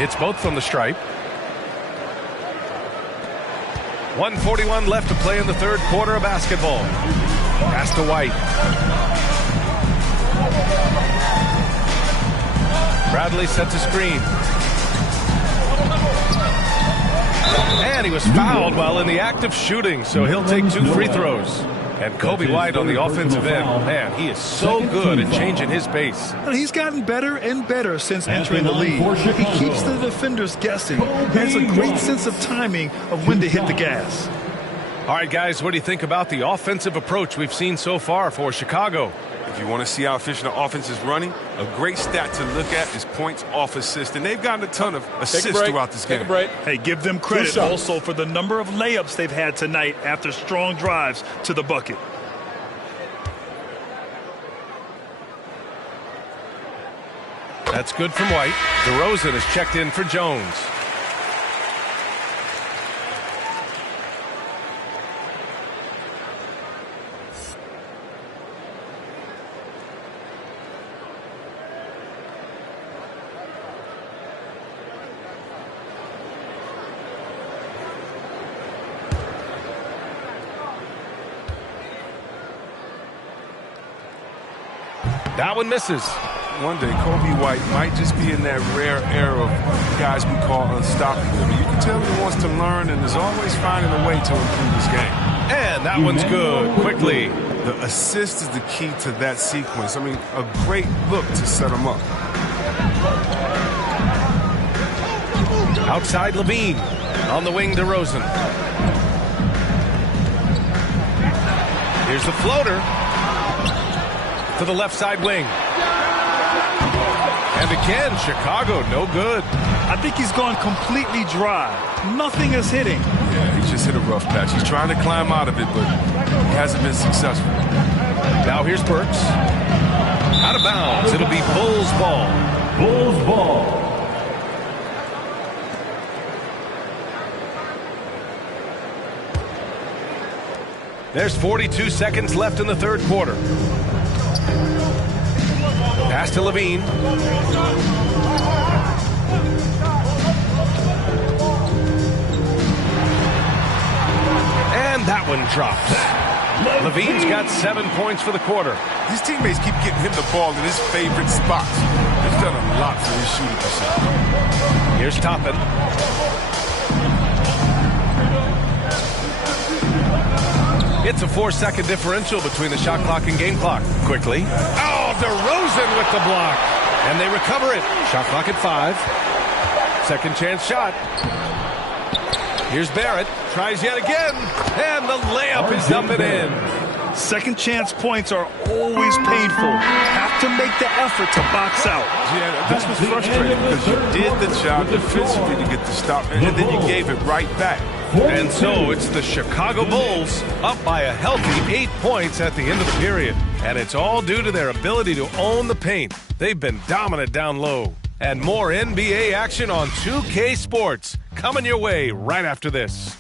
It's both from the stripe. 1:41 left to play in the third quarter of basketball. Pass to White. Bradley sets a screen. And he was fouled while in the act of shooting, so he'll take 2 free throws. And Kobe White on the offensive end. Man, he is so good at changing his pace. And he's gotten better and better since entering the league. He keeps the defenders guessing. Has a great sense of timing of when to hit the gas. All right, guys, what do you think about the offensive approach we've seen so far for Chicago? If you want to see how efficient the offense is running, a great stat to look at is points off assist. And they've gotten a ton of assists throughout this game. Take a break. Hey, give them credit also for the number of layups they've had tonight after strong drives to the bucket. That's good from White. DeRozan is checked in for Jones. That one misses. One day, Kobe White might just be in that rare era of guys we call unstoppable. You can tell he wants to learn and is always finding a way to improve his game. And that one's good. Quickly. The assist is the key to that sequence. I mean, a great look to set him up. Outside Levine. On the wing, DeRozan. Here's the floater. To the left side wing. And again, Chicago, no good. I think he's gone completely dry. Nothing is hitting. Yeah, he just hit a rough patch. He's trying to climb out of it, but he hasn't been successful. Now here's Burks. Out of bounds. It'll be Bulls ball. Bulls ball. There's 42 seconds left in the third quarter. Pass to Levine. And that one drops. Levine's got 7 points for the quarter. His teammates keep getting him the ball in his favorite spots. He's done a lot for his shooting percentage. Here's Toppin. It's a 4-second differential between the shot clock and game clock. Quickly. Oh, DeRozan with the block. And they recover it. Shot clock at 5. Second chance shot. Here's Barrett. Tries yet again. And the layup is up and in. Second chance points are always painful. Have to make the effort to box out. Yeah, this was frustrating because you did the job defensively to get the stop, and then you gave it right back. And so it's the Chicago Bulls up by a healthy 8 points at the end of the period. And it's all due to their ability to own the paint. They've been dominant down low. And more NBA action on 2K Sports coming your way right after this.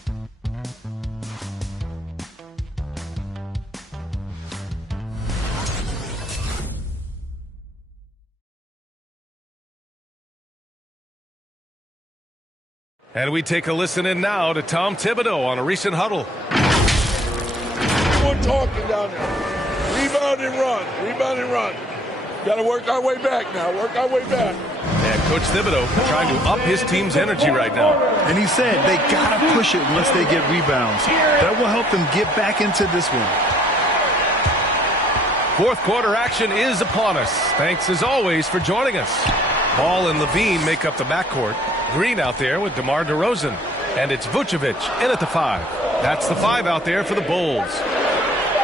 And we take a listen in now to Tom Thibodeau on a recent huddle. We're talking down there. Rebound and run. Rebound and run. Got to work our way back now. Work our way back. And Coach Thibodeau trying to up his team's energy right now. And he said they got to push it unless they get rebounds. That will help them get back into this one. Fourth quarter action is upon us. Thanks as always for joining us. Ball and Levine make up the backcourt. Green out there with DeMar DeRozan. And it's Vucevic in at the 5. That's the 5 out there for the Bulls.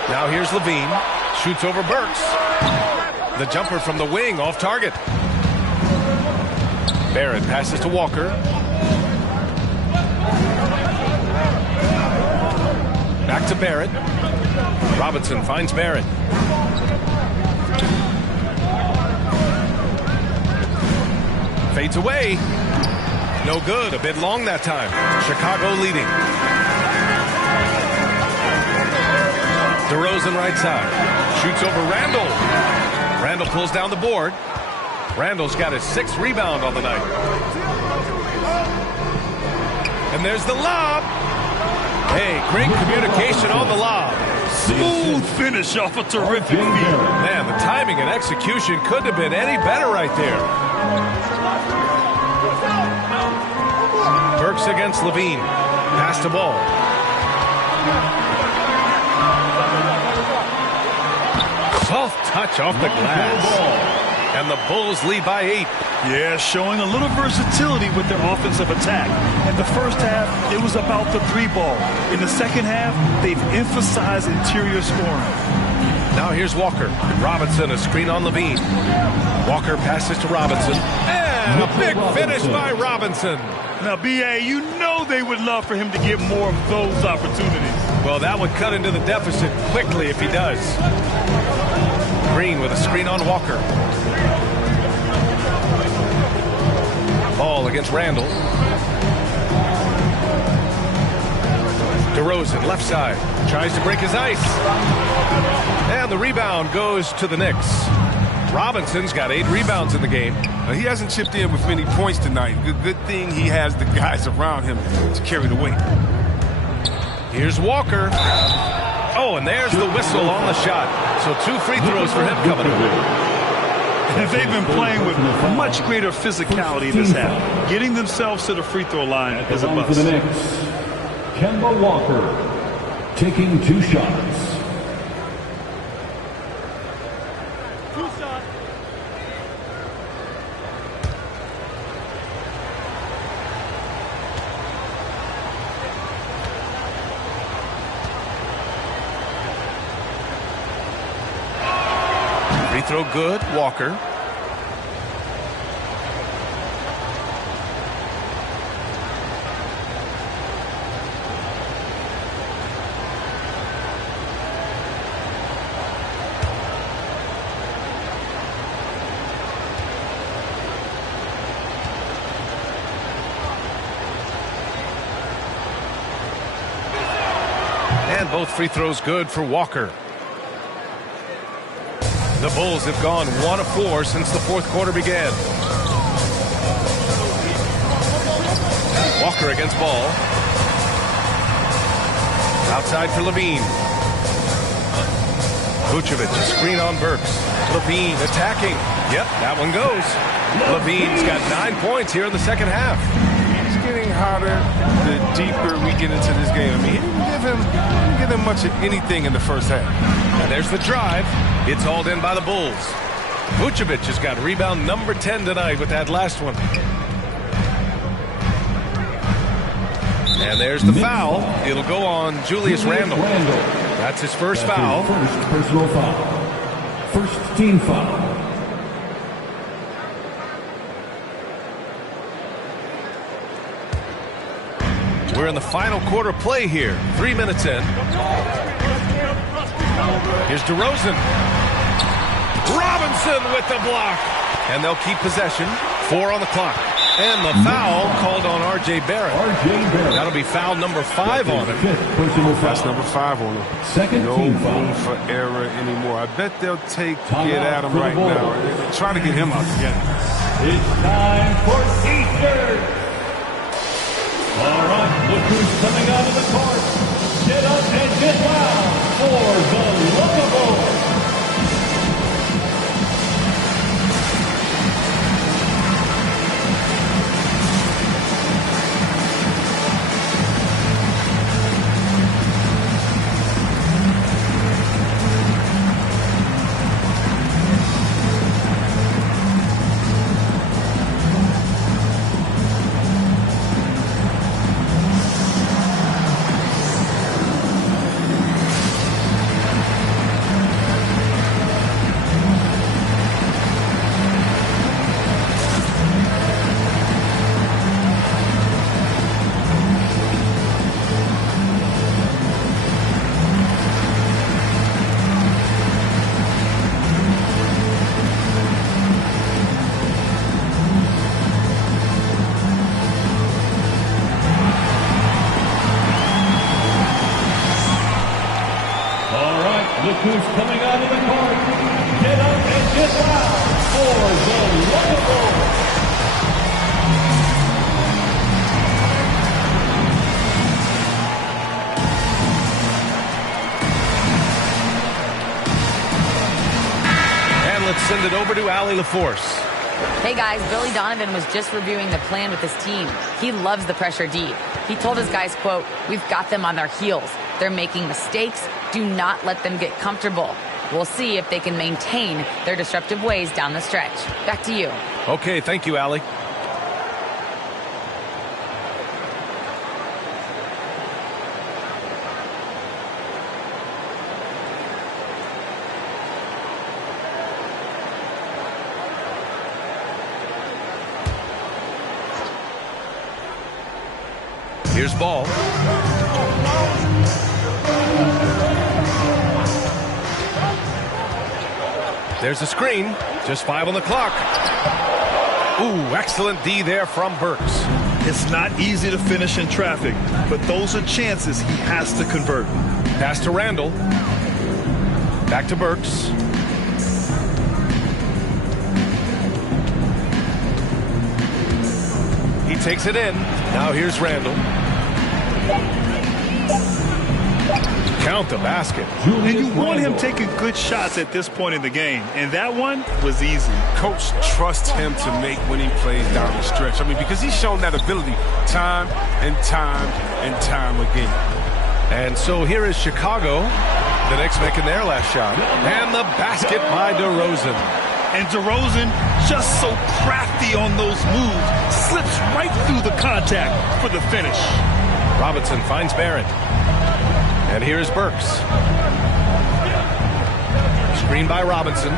Now here's Levine. Shoots over Burks. The jumper from the wing off target. Barrett passes to Walker. Back to Barrett. Robinson finds Barrett. Fades away. No good. A bit long that time. Chicago leading. DeRozan right side. Shoots over Randall. Randall pulls down the board. Randall's got his 6th rebound on the night. And there's the lob. Hey, great communication on the lob. Smooth finish off a terrific feed. Man, the timing and execution couldn't have been any better right there. Burks against Levine. Pass to Ball. Soft touch off the glass. And the Bulls lead by 8. Yeah, showing a little versatility with their offensive attack. In the first half, it was about the 3 ball. In the second half, they've emphasized interior scoring. Now here's Walker. Robinson, a screen on Levine. Walker passes to Robinson. And a big finish by Robinson. Now, B.A., you know they would love for him to get more of those opportunities. Well, that would cut into the deficit quickly if he does. Green with a screen on Walker. Ball against Randall. DeRozan, left side. Tries to break his ice. And the rebound goes to the Knicks. Robinson's got 8 rebounds in the game. He hasn't chipped in with many points tonight. Good thing he has the guys around him to carry the weight. Here's Walker. Oh, and there's the whistle on the shot. So 2 free throws for him coming up. And they've been playing with much greater physicality this half. Getting themselves to the free throw line is a bust. For the Knicks, Kemba Walker taking 2 shots. Free throw good, Walker. And both free throws good for Walker. The Bulls have gone 1 of 4 since the fourth quarter began. Walker against Ball. Outside for Levine. Vucevic, a screen on Burks. Levine attacking. Yep, that one goes. Levine's got 9 points here in the second half. It's getting harder the deeper we get into this game. I mean, he didn't give him much of anything in the first half. And there's the drive. It's hauled in by the Bulls. Vucevic has got rebound number 10 tonight with that last one. And there's the foul. It'll go on Julius Randle. That's his first foul. First personal foul. First team foul. We're in the final quarter play here. 3 minutes in. Here's DeRozan. Robinson with the block. And they'll keep possession. 4 on the clock. And the foul called on R.J. Barrett. That'll be foul number 5 on him. That's number 5 on him. Second no team room foul. for error anymore. I bet they'll take get at him right now. They're trying to get him out again. It's time for Eastern. All right, look who's coming out of the court. Get up and get loud for the Locables. Look who's coming out of the court. Get up and get loud for the Locables. And let's send it over to Allie LaForce. Hey guys, Billy Donovan was just reviewing the plan with his team. He loves the pressure deep. He told his guys, quote, "We've got them on their heels. They're making mistakes. Do not let them get comfortable." We'll see if they can maintain their disruptive ways down the stretch. Back to you. Okay, thank you, Allie. Here's Ball. There's a screen. Just 5 on the clock. Ooh, excellent D there from Burks. It's not easy to finish in traffic, but those are chances he has to convert. Pass to Randle. Back to Burks. He takes it in. Now here's Randle. Count the basket. And you want him taking good shots at this point in the game, and that one was easy. Coach trusts him to make winning plays down the stretch. I mean, because he's shown that ability time and time and time again. And so here is Chicago. The Knicks making their last shot. And the basket by DeRozan. And DeRozan, just so crafty on those moves, slips right through the contact for the finish. Robinson finds Barrett. And here's Burks. Screen by Robinson.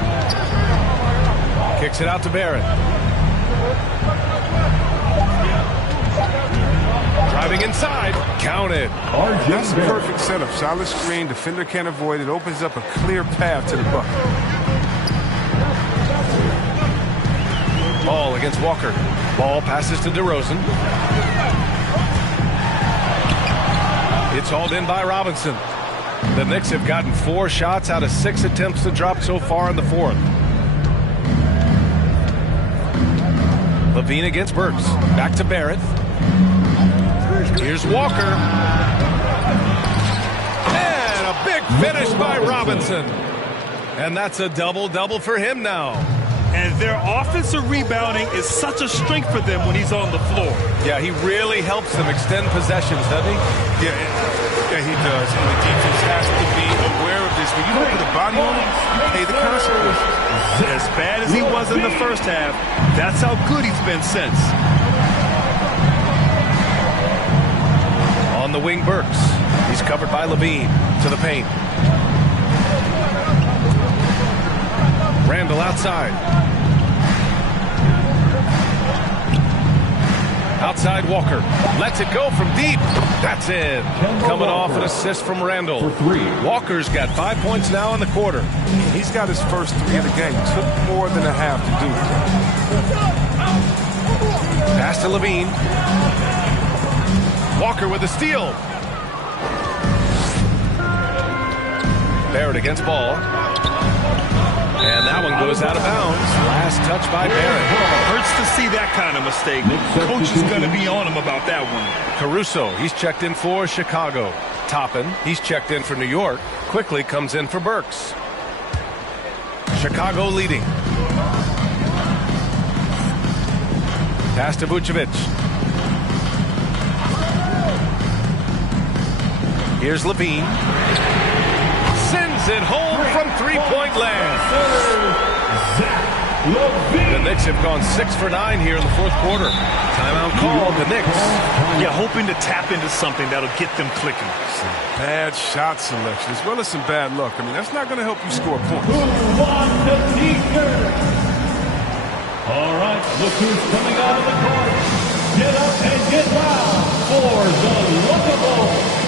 Kicks it out to Barrett. Driving inside. Counted. That's a perfect setup. Solid screen. Defender can't avoid it. Opens up a clear path to the bucket. Ball against Walker. Ball passes to DeRozan. It's hauled in by Robinson. The Knicks have gotten 4 shots out of 6 attempts to drop so far in the fourth. Levine against Burks. Back to Barrett. Here's Walker. And a big finish by Robinson. And that's a double-double for him now. And their offensive rebounding is such a strength for them when he's on the floor. Yeah, he really helps them extend possessions, doesn't he? Yeah, he does. And the defense has to be aware of this. When you don't put a body on it, you pay the consequences. As bad as he was in the first half, that's how good he's been since. On the wing, Burks. He's covered by Levine to the paint. Randall outside. Outside Walker. Lets it go from deep. That's in. Coming off an assist from Randall. For 3. Walker's got 5 points now in the quarter. He's got his first 3 of the game. Took more than a half to do it. Pass to Levine. Walker with a steal. Barrett against ball. And that one goes out of bounds. Last touch by Barrett. Hurts to see that kind of mistake. Coach is going to be on him about that one. Caruso, he's checked in for Chicago. Toppin, he's checked in for New York. Quickly comes in for Burks. Chicago leading. Pass to Vucevic. Here's Levine. Sends it home from three-point land. The Knicks have gone 6 for 9 here in the fourth quarter. Timeout called. The Knicks. Yeah, hoping to tap into something that'll get them clicking. Some bad shot selection as well as some bad luck. I mean, that's not going to help you score points. All right, look who's coming out of the court. Get up and get loud for the Lookable.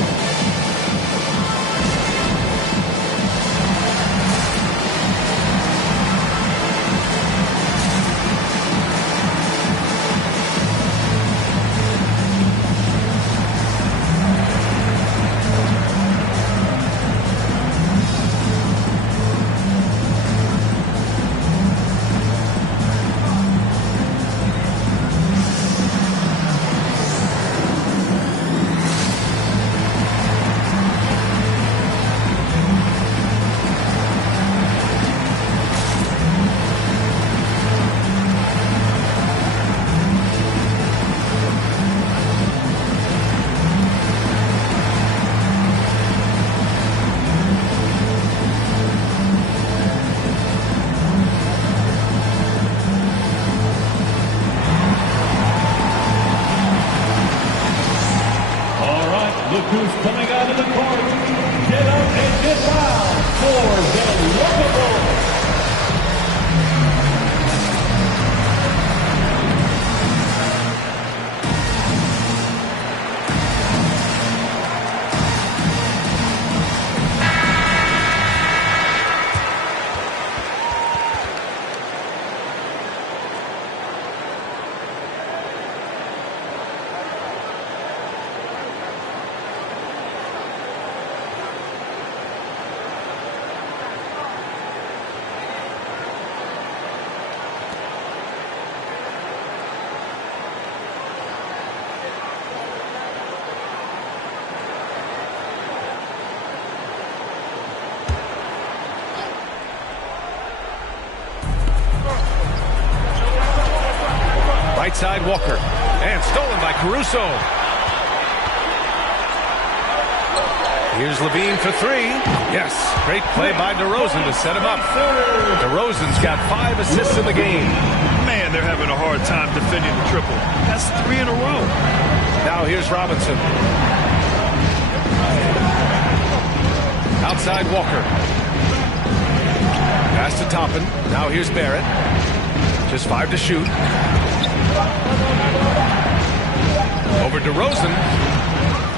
Look who's coming out of the court. Get up and get down for the Lookable. Right side Walker. And stolen by Caruso. Here's Levine for 3. Yes. Great play by DeRozan to set him up. DeRozan's got 5 assists in the game. Man, they're having a hard time defending the triple. That's 3 in a row. Now here's Robinson. Outside Walker. Pass to Toppin. Now here's Barrett. Just 5 to shoot. Over DeRozan.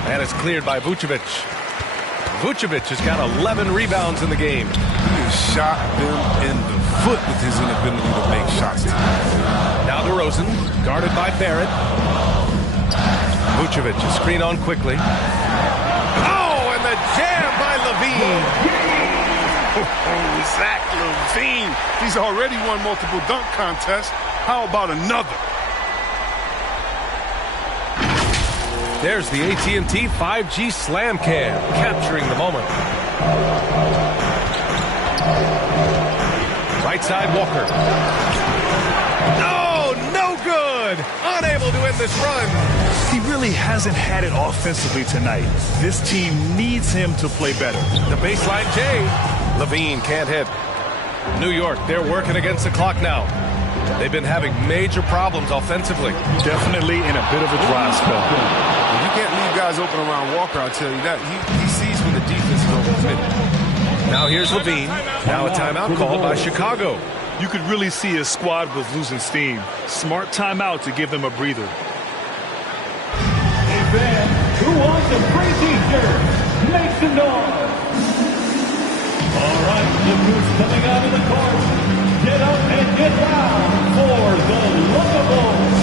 And it's cleared by Vucevic. Vucevic has got 11 rebounds in the game. He has shot them in the foot with his inability to make shots tonight. Now DeRozan, guarded by Barrett. Vucevic, a screen on quickly. Oh, and the jam by Levine. Oh, Zach Levine. He's already won multiple dunk contests. How about another? There's the AT&T 5G Slam Cam, capturing the moment. Right side Walker. Oh, no good! Unable to end this run. He really hasn't had it offensively tonight. This team needs him to play better. The baseline J. Levine can't hit. New York, they're working against the clock now. They've been having major problems offensively. Definitely in a bit of a dry spell. You can't leave guys open around Walker, I'll tell you that. He sees when the defense is overcommitted. Now here's Levine. Now a timeout called by Chicago. You could really see his squad was losing steam. Smart timeout to give them a breather. A fan who wants a free t-shirt, make some noise. All right, look who's coming out of the court. Get up and get down for the Lookables.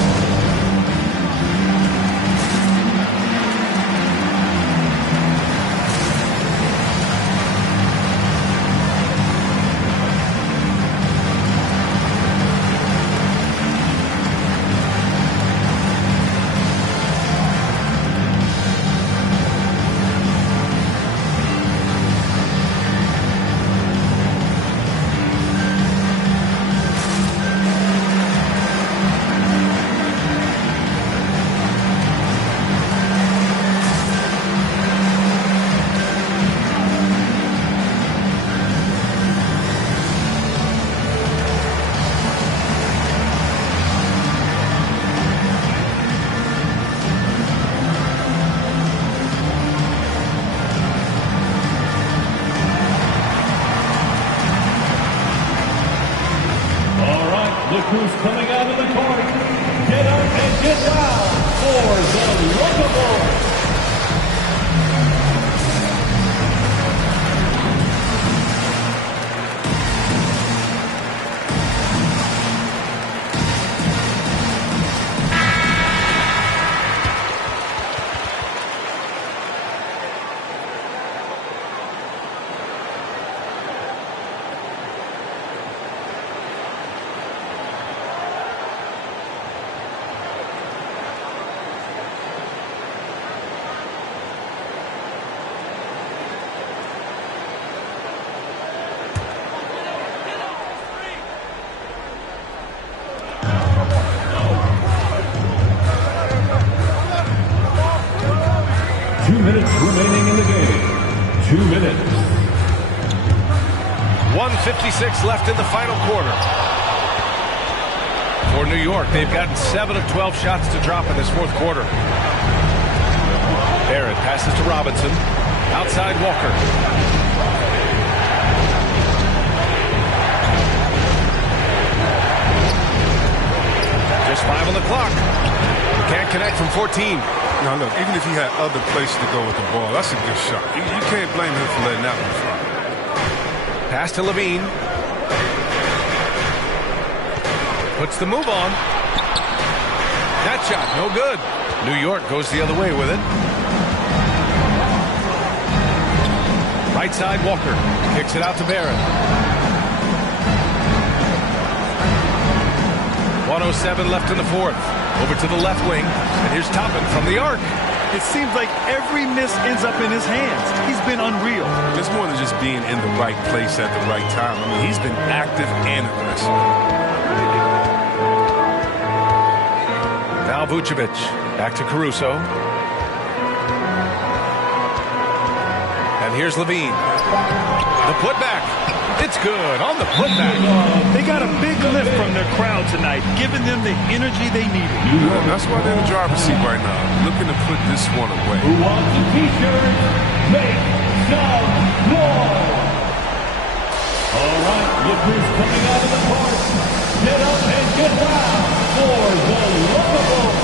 Look who's coming out of the court. Get up and get down for the Lookables. Remaining in the game. 2 minutes. 1:56 left in the final quarter. For New York, they've gotten 7 of 12 shots to drop in this fourth quarter. Barrett passes to Robinson. Outside Walker. Just 5 on the clock. Can't connect from 14. Now, look, even if he had other places to go with the ball, that's a good shot. You can't blame him for letting that one fly. Pass to Levine. Puts the move on. That shot, no good. New York goes the other way with it. Right side, Walker. Kicks it out to Barrett. 1:07 left in the fourth. Over to the left wing, and here's Toppin from the arc. It seems like every miss ends up in his hands. He's been unreal. It's more than just being in the right place at the right time. I mean, he's been active and aggressive. Now Vucevic, back to Caruso. And here's Levine. The putback. It's good on the putback. They got a big lift from their crowd tonight, giving them the energy they needed. Well, that's why they're in the driver's seat right now, looking to put this one away. Who wants a t-shirt? Make some noise. All right, look who's coming out of the court. Get up and get down for the Lookables.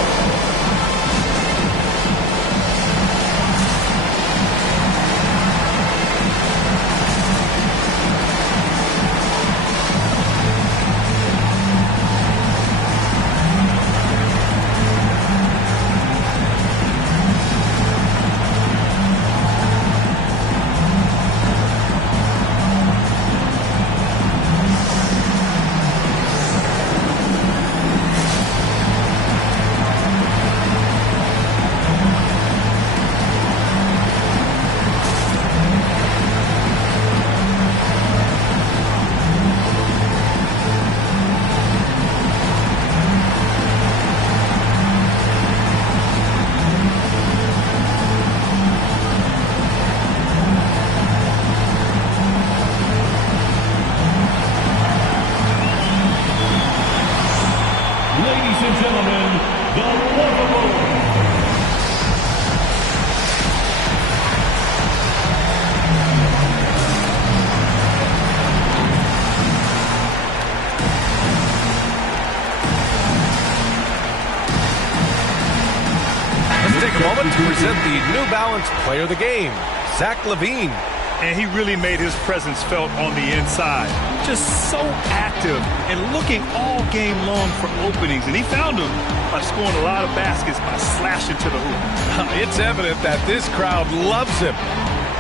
to present the New Balance Player of the Game, Zach LaVine. And he really made his presence felt on the inside. Just so active and looking all game long for openings. And he found them by scoring a lot of baskets by slashing to the hoop. It's evident that this crowd loves him.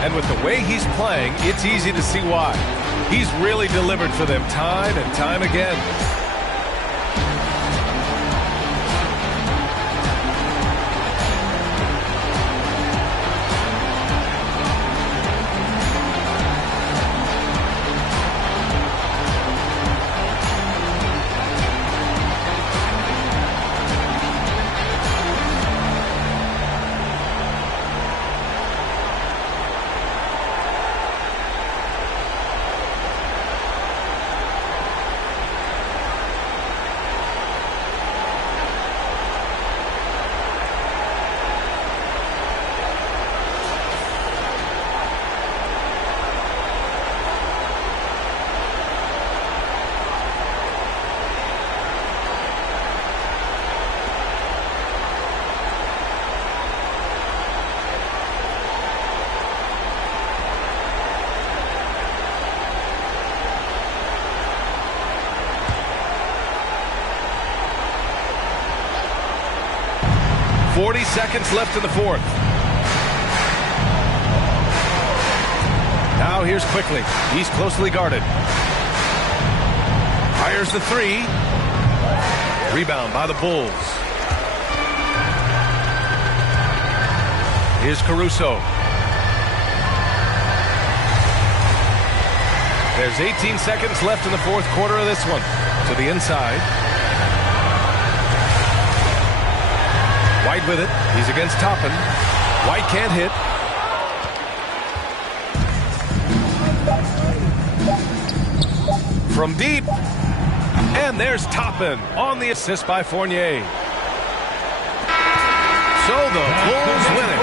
And with the way he's playing, it's easy to see why. He's really delivered for them time and time again. Seconds left in the fourth. Now here's Quickly. He's closely guarded. Fires the three. Rebound by the Bulls. Here's Caruso. There's 18 seconds left in the fourth quarter of this one. To the inside. White with it. He's against Toppin. White can't hit. From deep. And there's Toppin on the assist by Fournier. So the Bulls win it.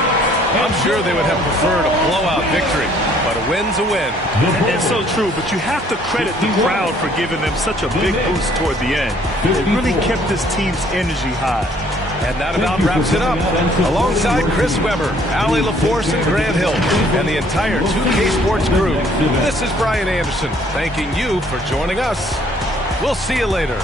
I'm sure they would have preferred a blowout victory, but a win's a win. It's so true, but you have to credit the crowd for giving them such a big boost toward the end. It really kept this team's energy high. And that about wraps it up. Alongside Chris Webber, Allie LaForce, and Grant Hill, and the entire 2K Sports crew, this is Brian Anderson, thanking you for joining us. We'll see you later.